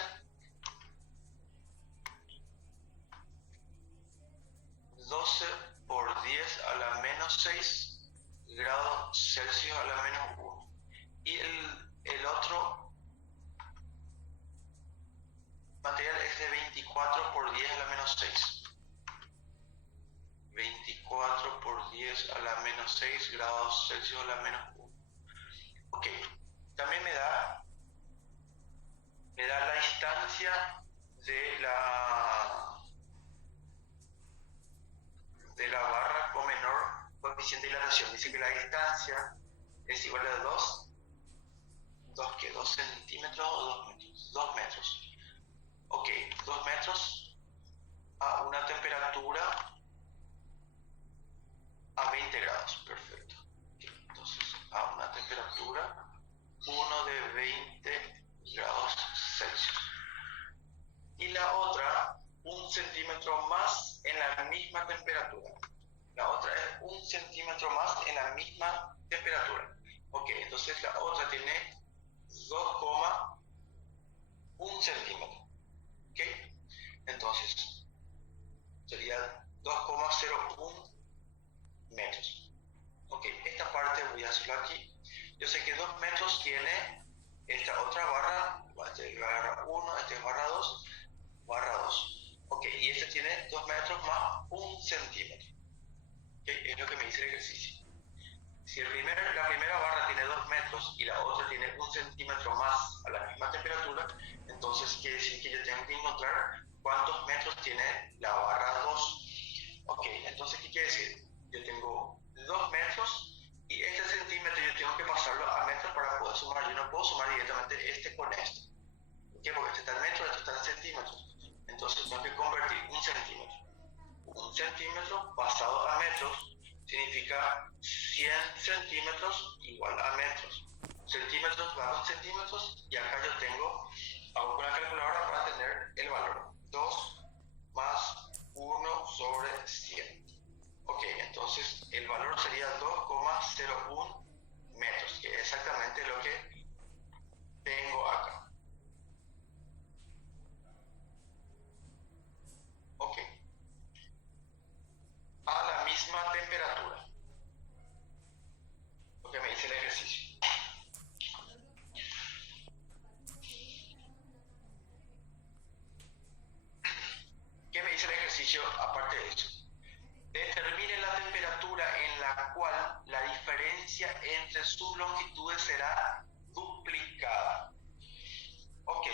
por 10 a la menos 6 grados Celsius a la menos 1. Y el otro material es de 24 por 10 a la menos 6. 24 por 10 a la menos 6 grados Celsius a la menos 1. Ok, también me da la instancia de la barra con menor coeficiente de dilatación. Dice que la distancia es igual a 2 centímetros o 2 metros. 2 metros. Ok, 2 metros a una temperatura a 20 grados. Perfecto. Okay, entonces, a una temperatura 1 de 20 grados Celsius. Y la otra, 1 centímetro más en la misma temperatura. La otra es 1 centímetro más en la misma temperatura. Ok, entonces la otra tiene 2,1 centímetros. Ok, entonces sería 2,01 metros. Ok, esta parte voy a hacerlo aquí. Yo sé que 2 metros tiene esta otra barra, este es barra 1, este es barra 2, barra 2. Ok, y este tiene 2 metros más 1 centímetro. Okay, es lo que me dice el ejercicio. Si la primera barra tiene 2 metros y la otra tiene 1 centímetro más a la misma temperatura, entonces quiere decir que yo tengo que encontrar cuántos metros tiene la barra 2. Ok, entonces ¿qué quiere decir? Yo tengo 2 metros y este centímetro yo tengo que pasarlo a metros para poder sumar. Yo no puedo sumar directamente este con este. ¿Por qué? Porque este está en metros, este está en centímetros. Entonces tengo que convertir 1 centímetro. 1 centímetro pasado a metros significa 100 centímetros igual a metros. Centímetros va con centímetros y acá yo hago con la calculadora para tener el valor. 2 más 1 sobre 100. Ok, entonces el valor sería 2,01 metros, que es exactamente lo que tengo acá. Ok. A la misma temperatura. Lo que me dice el ejercicio. ¿Qué me dice el ejercicio aparte de eso? Determine la temperatura en la cual la diferencia entre sus longitudes será duplicada. Ok.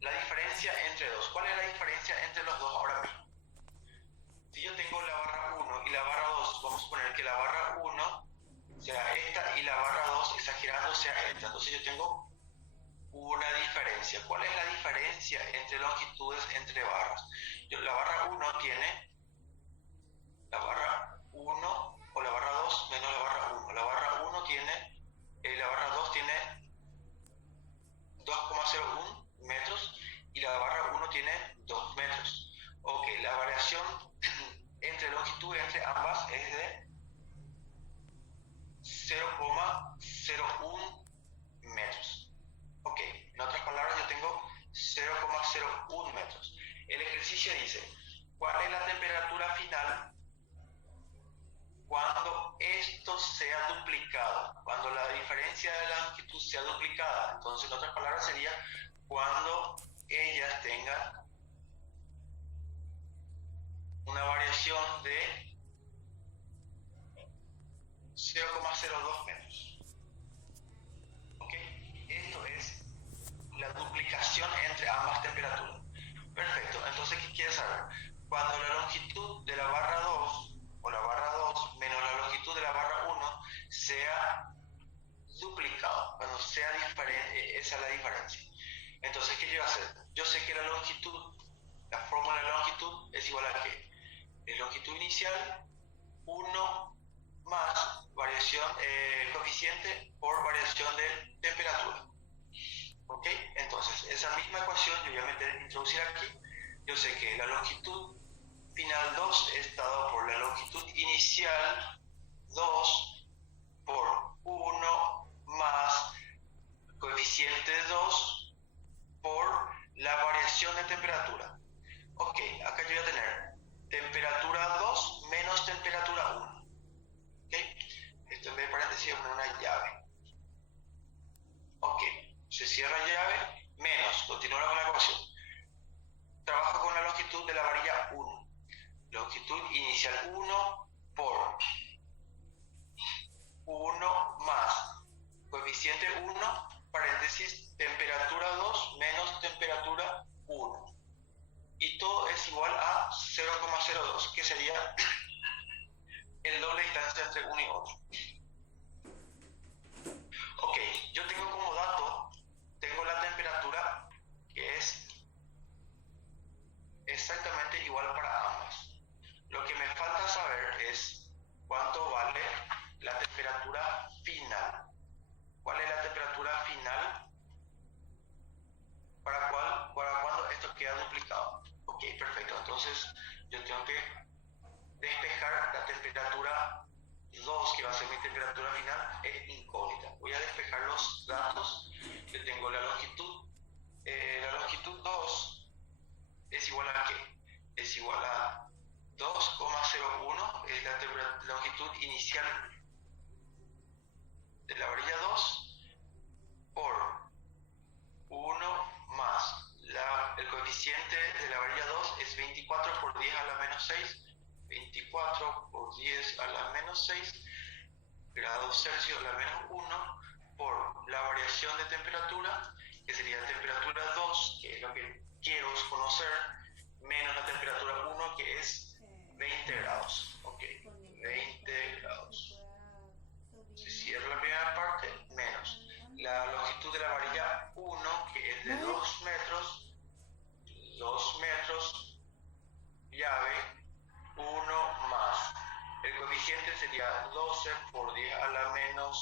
La diferencia entre dos. ¿Cuál es la diferencia entre los dos ahora mismo? Si yo tengo la barra 1 y la barra 2, vamos a suponer que la barra 1 sea esta y la barra 2, exagerando, sea esta. Entonces yo tengo una diferencia. ¿Cuál es la diferencia entre longitudes entre barras? La barra 1 tiene la barra 1 o la barra 2 menos la barra 1. La barra 1 tiene, la barra 2 tiene 2,01 metros y la barra 1 tiene 2 metros. Ok, la variación entre longitud entre ambas es de 0,01 metros. Ok, en otras palabras yo tengo 0,01 metros. El ejercicio dice, ¿cuál es la temperatura final cuando esto sea duplicado? Cuando la diferencia de la longitud sea duplicada. Entonces, en otras palabras sería cuando ellas tengan una variación de 0,02 metros. ¿Ok? Esto es la duplicación entre ambas temperaturas. Perfecto. Entonces, ¿qué quieres saber? Cuando la longitud de la barra 2 o la barra 2 menos la longitud de la barra 1 sea duplicado, cuando sea diferente, esa es la diferencia. Entonces, ¿qué yo voy a hacer? Yo sé que la longitud, la fórmula de longitud es igual a ¿qué? La longitud inicial, 1 más variación, coeficiente por variación de temperatura. ¿Ok? Entonces, esa misma ecuación yo voy a introducir aquí. Yo sé que la longitud final 2 es dado por la longitud inicial 2 por 1 más coeficiente 2 por la variación de temperatura. Ok, acá yo voy a tener temperatura 2 menos temperatura 1. ¿Ok? Esto en vez de paréntesis es una llave. Ok, se cierra llave, menos, continúa con la ecuación. Trabajo con la longitud de la varilla 1. Longitud inicial 1 por 1 más coeficiente 1, paréntesis, temperatura 2 menos temperatura 1. Y todo es igual a 0,02, que sería el doble distancia entre uno y otro. Ok, yo tengo como dato, tengo la temperatura que es exactamente igual para ambas. Lo que me falta saber es cuánto vale la temperatura final. ¿Cuál es la temperatura final para cuando esto queda duplicado? Ok, perfecto. Entonces yo tengo que despejar la temperatura 2, que va a ser mi temperatura final, es incógnita. Voy a despejar los datos. Yo tengo la longitud. La longitud 2 es igual a ¿qué? Es igual a 2,01, es la longitud inicial de la varilla 2 por 1 más el coeficiente de la varilla 2 es 24 por 10 a la menos 6, 24 por 10 a la menos 6 grados Celsius a la menos 1 por la variación de temperatura, que sería temperatura 2, que es lo que quiero conocer, menos la temperatura 1, que es 20 grados. Ok, 20 grados. Se cierra la primera parte, menos la longitud de la varilla 1, que es de 2 metros, 2 metros, llave, 1 más. El coeficiente sería 12 por 10 a la menos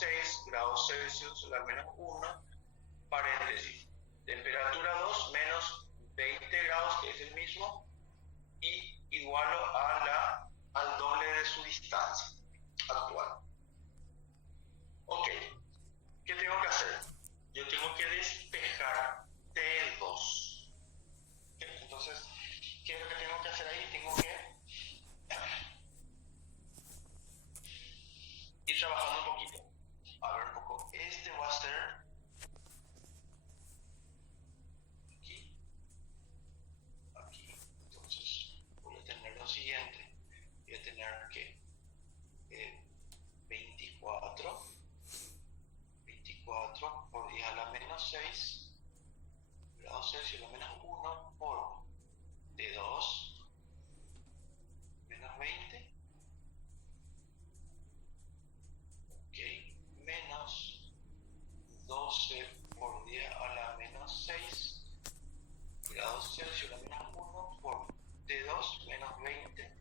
6 grados Celsius a la menos 1, paréntesis. Temperatura 2 menos 20 grados, que es el mismo, y igualo al doble de su distancia. actual. Ok, ¿qué tengo que hacer? Yo tengo que despejar T2. Entonces, ¿qué es lo que tengo que hacer ahí? Tengo que ir trabajando un poquito. A ver un poco. Este va a ser aquí, aquí. Entonces, voy a tener lo siguiente. Voy a tener que 24 por 10 a la menos 6 grados Celsius a la menos 1 por T2 menos 20, ok, menos 12 por 10 a la menos 6 grados Celsius a la menos 1 por T2 menos 20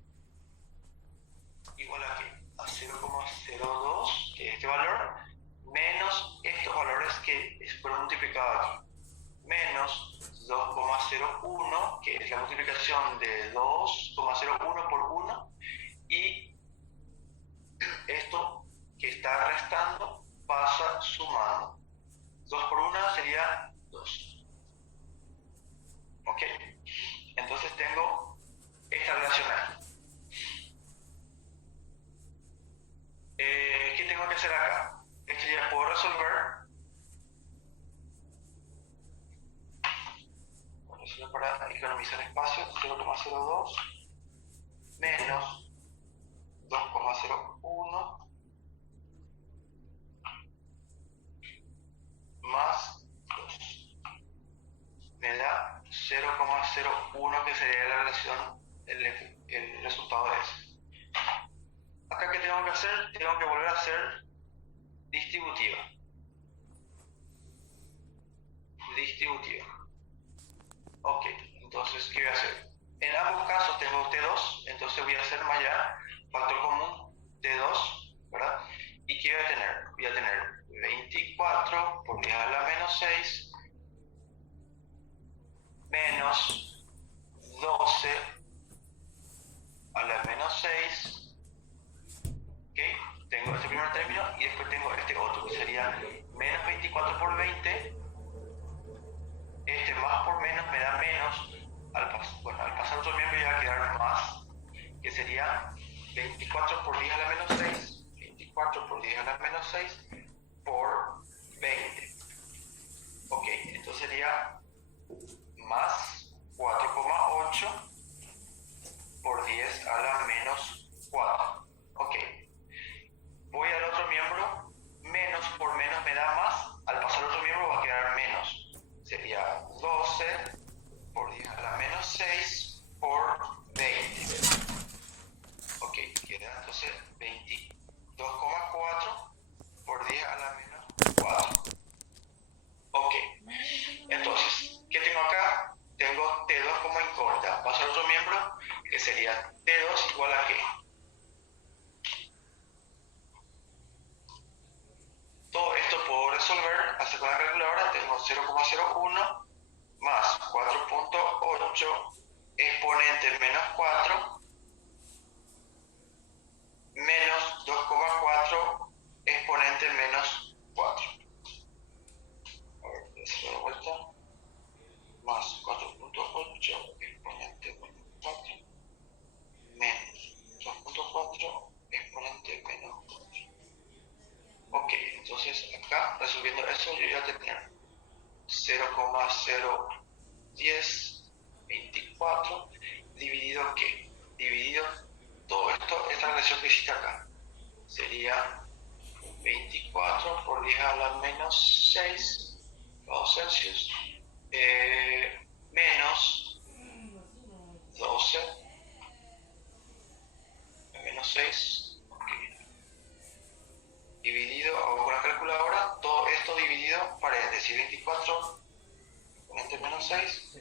igual a qué? A 0,02, que es este valor, menos estos valores que fueron multiplicados aquí, menos 2,01, que es la multiplicación de 2,01 por 1, y esto que está restando pasa sumando. 2 por 1 sería 2. ¿Ok? Entonces tengo esta relación aquí. ¿Qué tengo que hacer acá? Esto ya puedo resolver. Para economizar espacio, 0,02 menos 2,01 más 2. Me da 0,01 que sería la relación, el resultado de eso. Acá, ¿qué tengo que hacer? Tengo que volver a hacer distributiva. Ok, entonces, ¿qué voy a hacer? En ambos casos tengo T2, entonces voy a hacer más allá, factor común T2, ¿verdad? ¿Y qué voy a tener? Voy a tener 24 por 10 a la menos 6 menos 12 a la menos 6, ¿ok? Tengo este primer término y después tengo este otro, que sería menos 24 por 20, este más por menos me da menos, al pasar otro miembro ya va a quedar más, que sería 24 por 10 a la menos 6, 24 por 10 a la menos 6 por 20. Ok, entonces sería más 4,8 por 10 a la menos 4. Ok, voy al otro miembro, menos por menos me da más, al pasar al otro miembro va a quedar menos, sería 12 por 10 a la menos 6 por 20. Ok, queda entonces 22,4 por 10 a la menos 4. Ok, entonces, ¿qué tengo acá? Tengo T2 como incógnita. Paso al otro miembro, que sería T2 igual a qué. Todo esto puedo resolver, hacer con la calculadora, tengo 0,01 más 4,8 exponente menos 4 menos 2,4 exponente menos 4. A ver, voy a hacerlo de vuelta. Más 4,8 exponente menos 4 menos 2,4 exponente menos 4. Ok, entonces acá resolviendo eso yo voy a tener 0,01024 dividido ¿qué? Dividido todo esto, esta relación que hiciste acá sería 24 por 10 a la menos 6 grados Celsius menos 12 menos 6, okay, dividido, hago con la calculadora, todo esto dividido, paréntesis, 24 exponente menos 6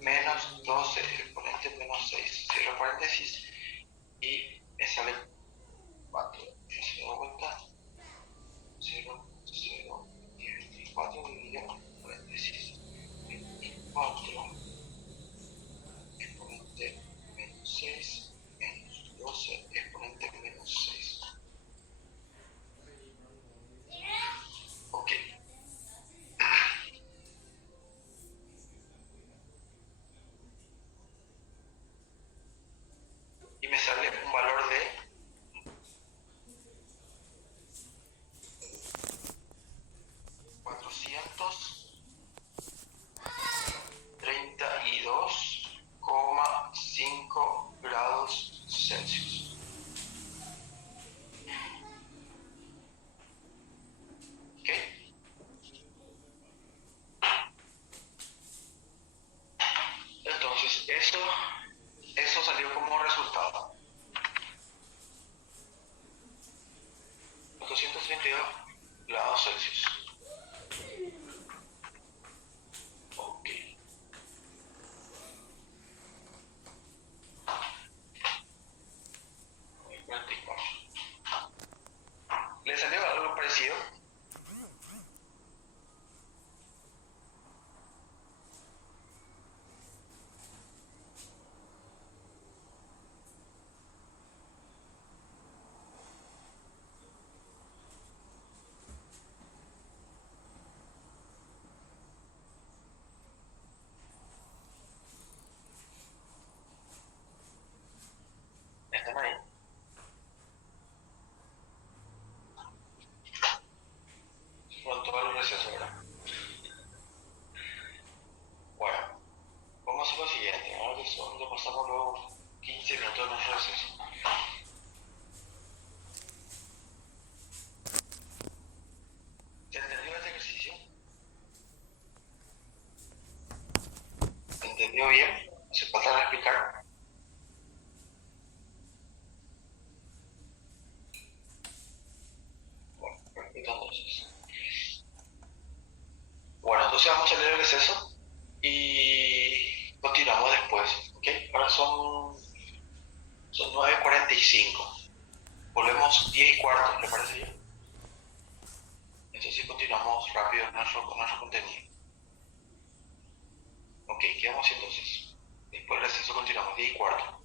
menos 12 exponente menos 6, cierro paréntesis y me sale 4, se da vuelta 0, 0, 24 dividido paréntesis 24 exponente menos 6 menos 12 exponente menos 6. grados Celsius. ¿Ok? Entonces, eso salió como resultado. 232 grados Celsius. Ok. Muy práctico. ¿Le salió algo parecido? ¿Están ahí? Con todo el receso, ¿verdad? Bueno, vamos a hacer lo siguiente. Ahora que ya pasamos los 15 minutos de nuestro receso. ¿Se entendió este ejercicio? ¿Se entendió bien? ¿Se falta explicar? Bueno, perfecto entonces. Bueno, entonces vamos a leer el receso y continuamos después. ¿Ok? Ahora son 9:45. Volvemos 10:15, ¿le parece bien? Entonces continuamos rápido con nuestro contenido. Ok, quedamos entonces. Después del receso continuamos 10:15.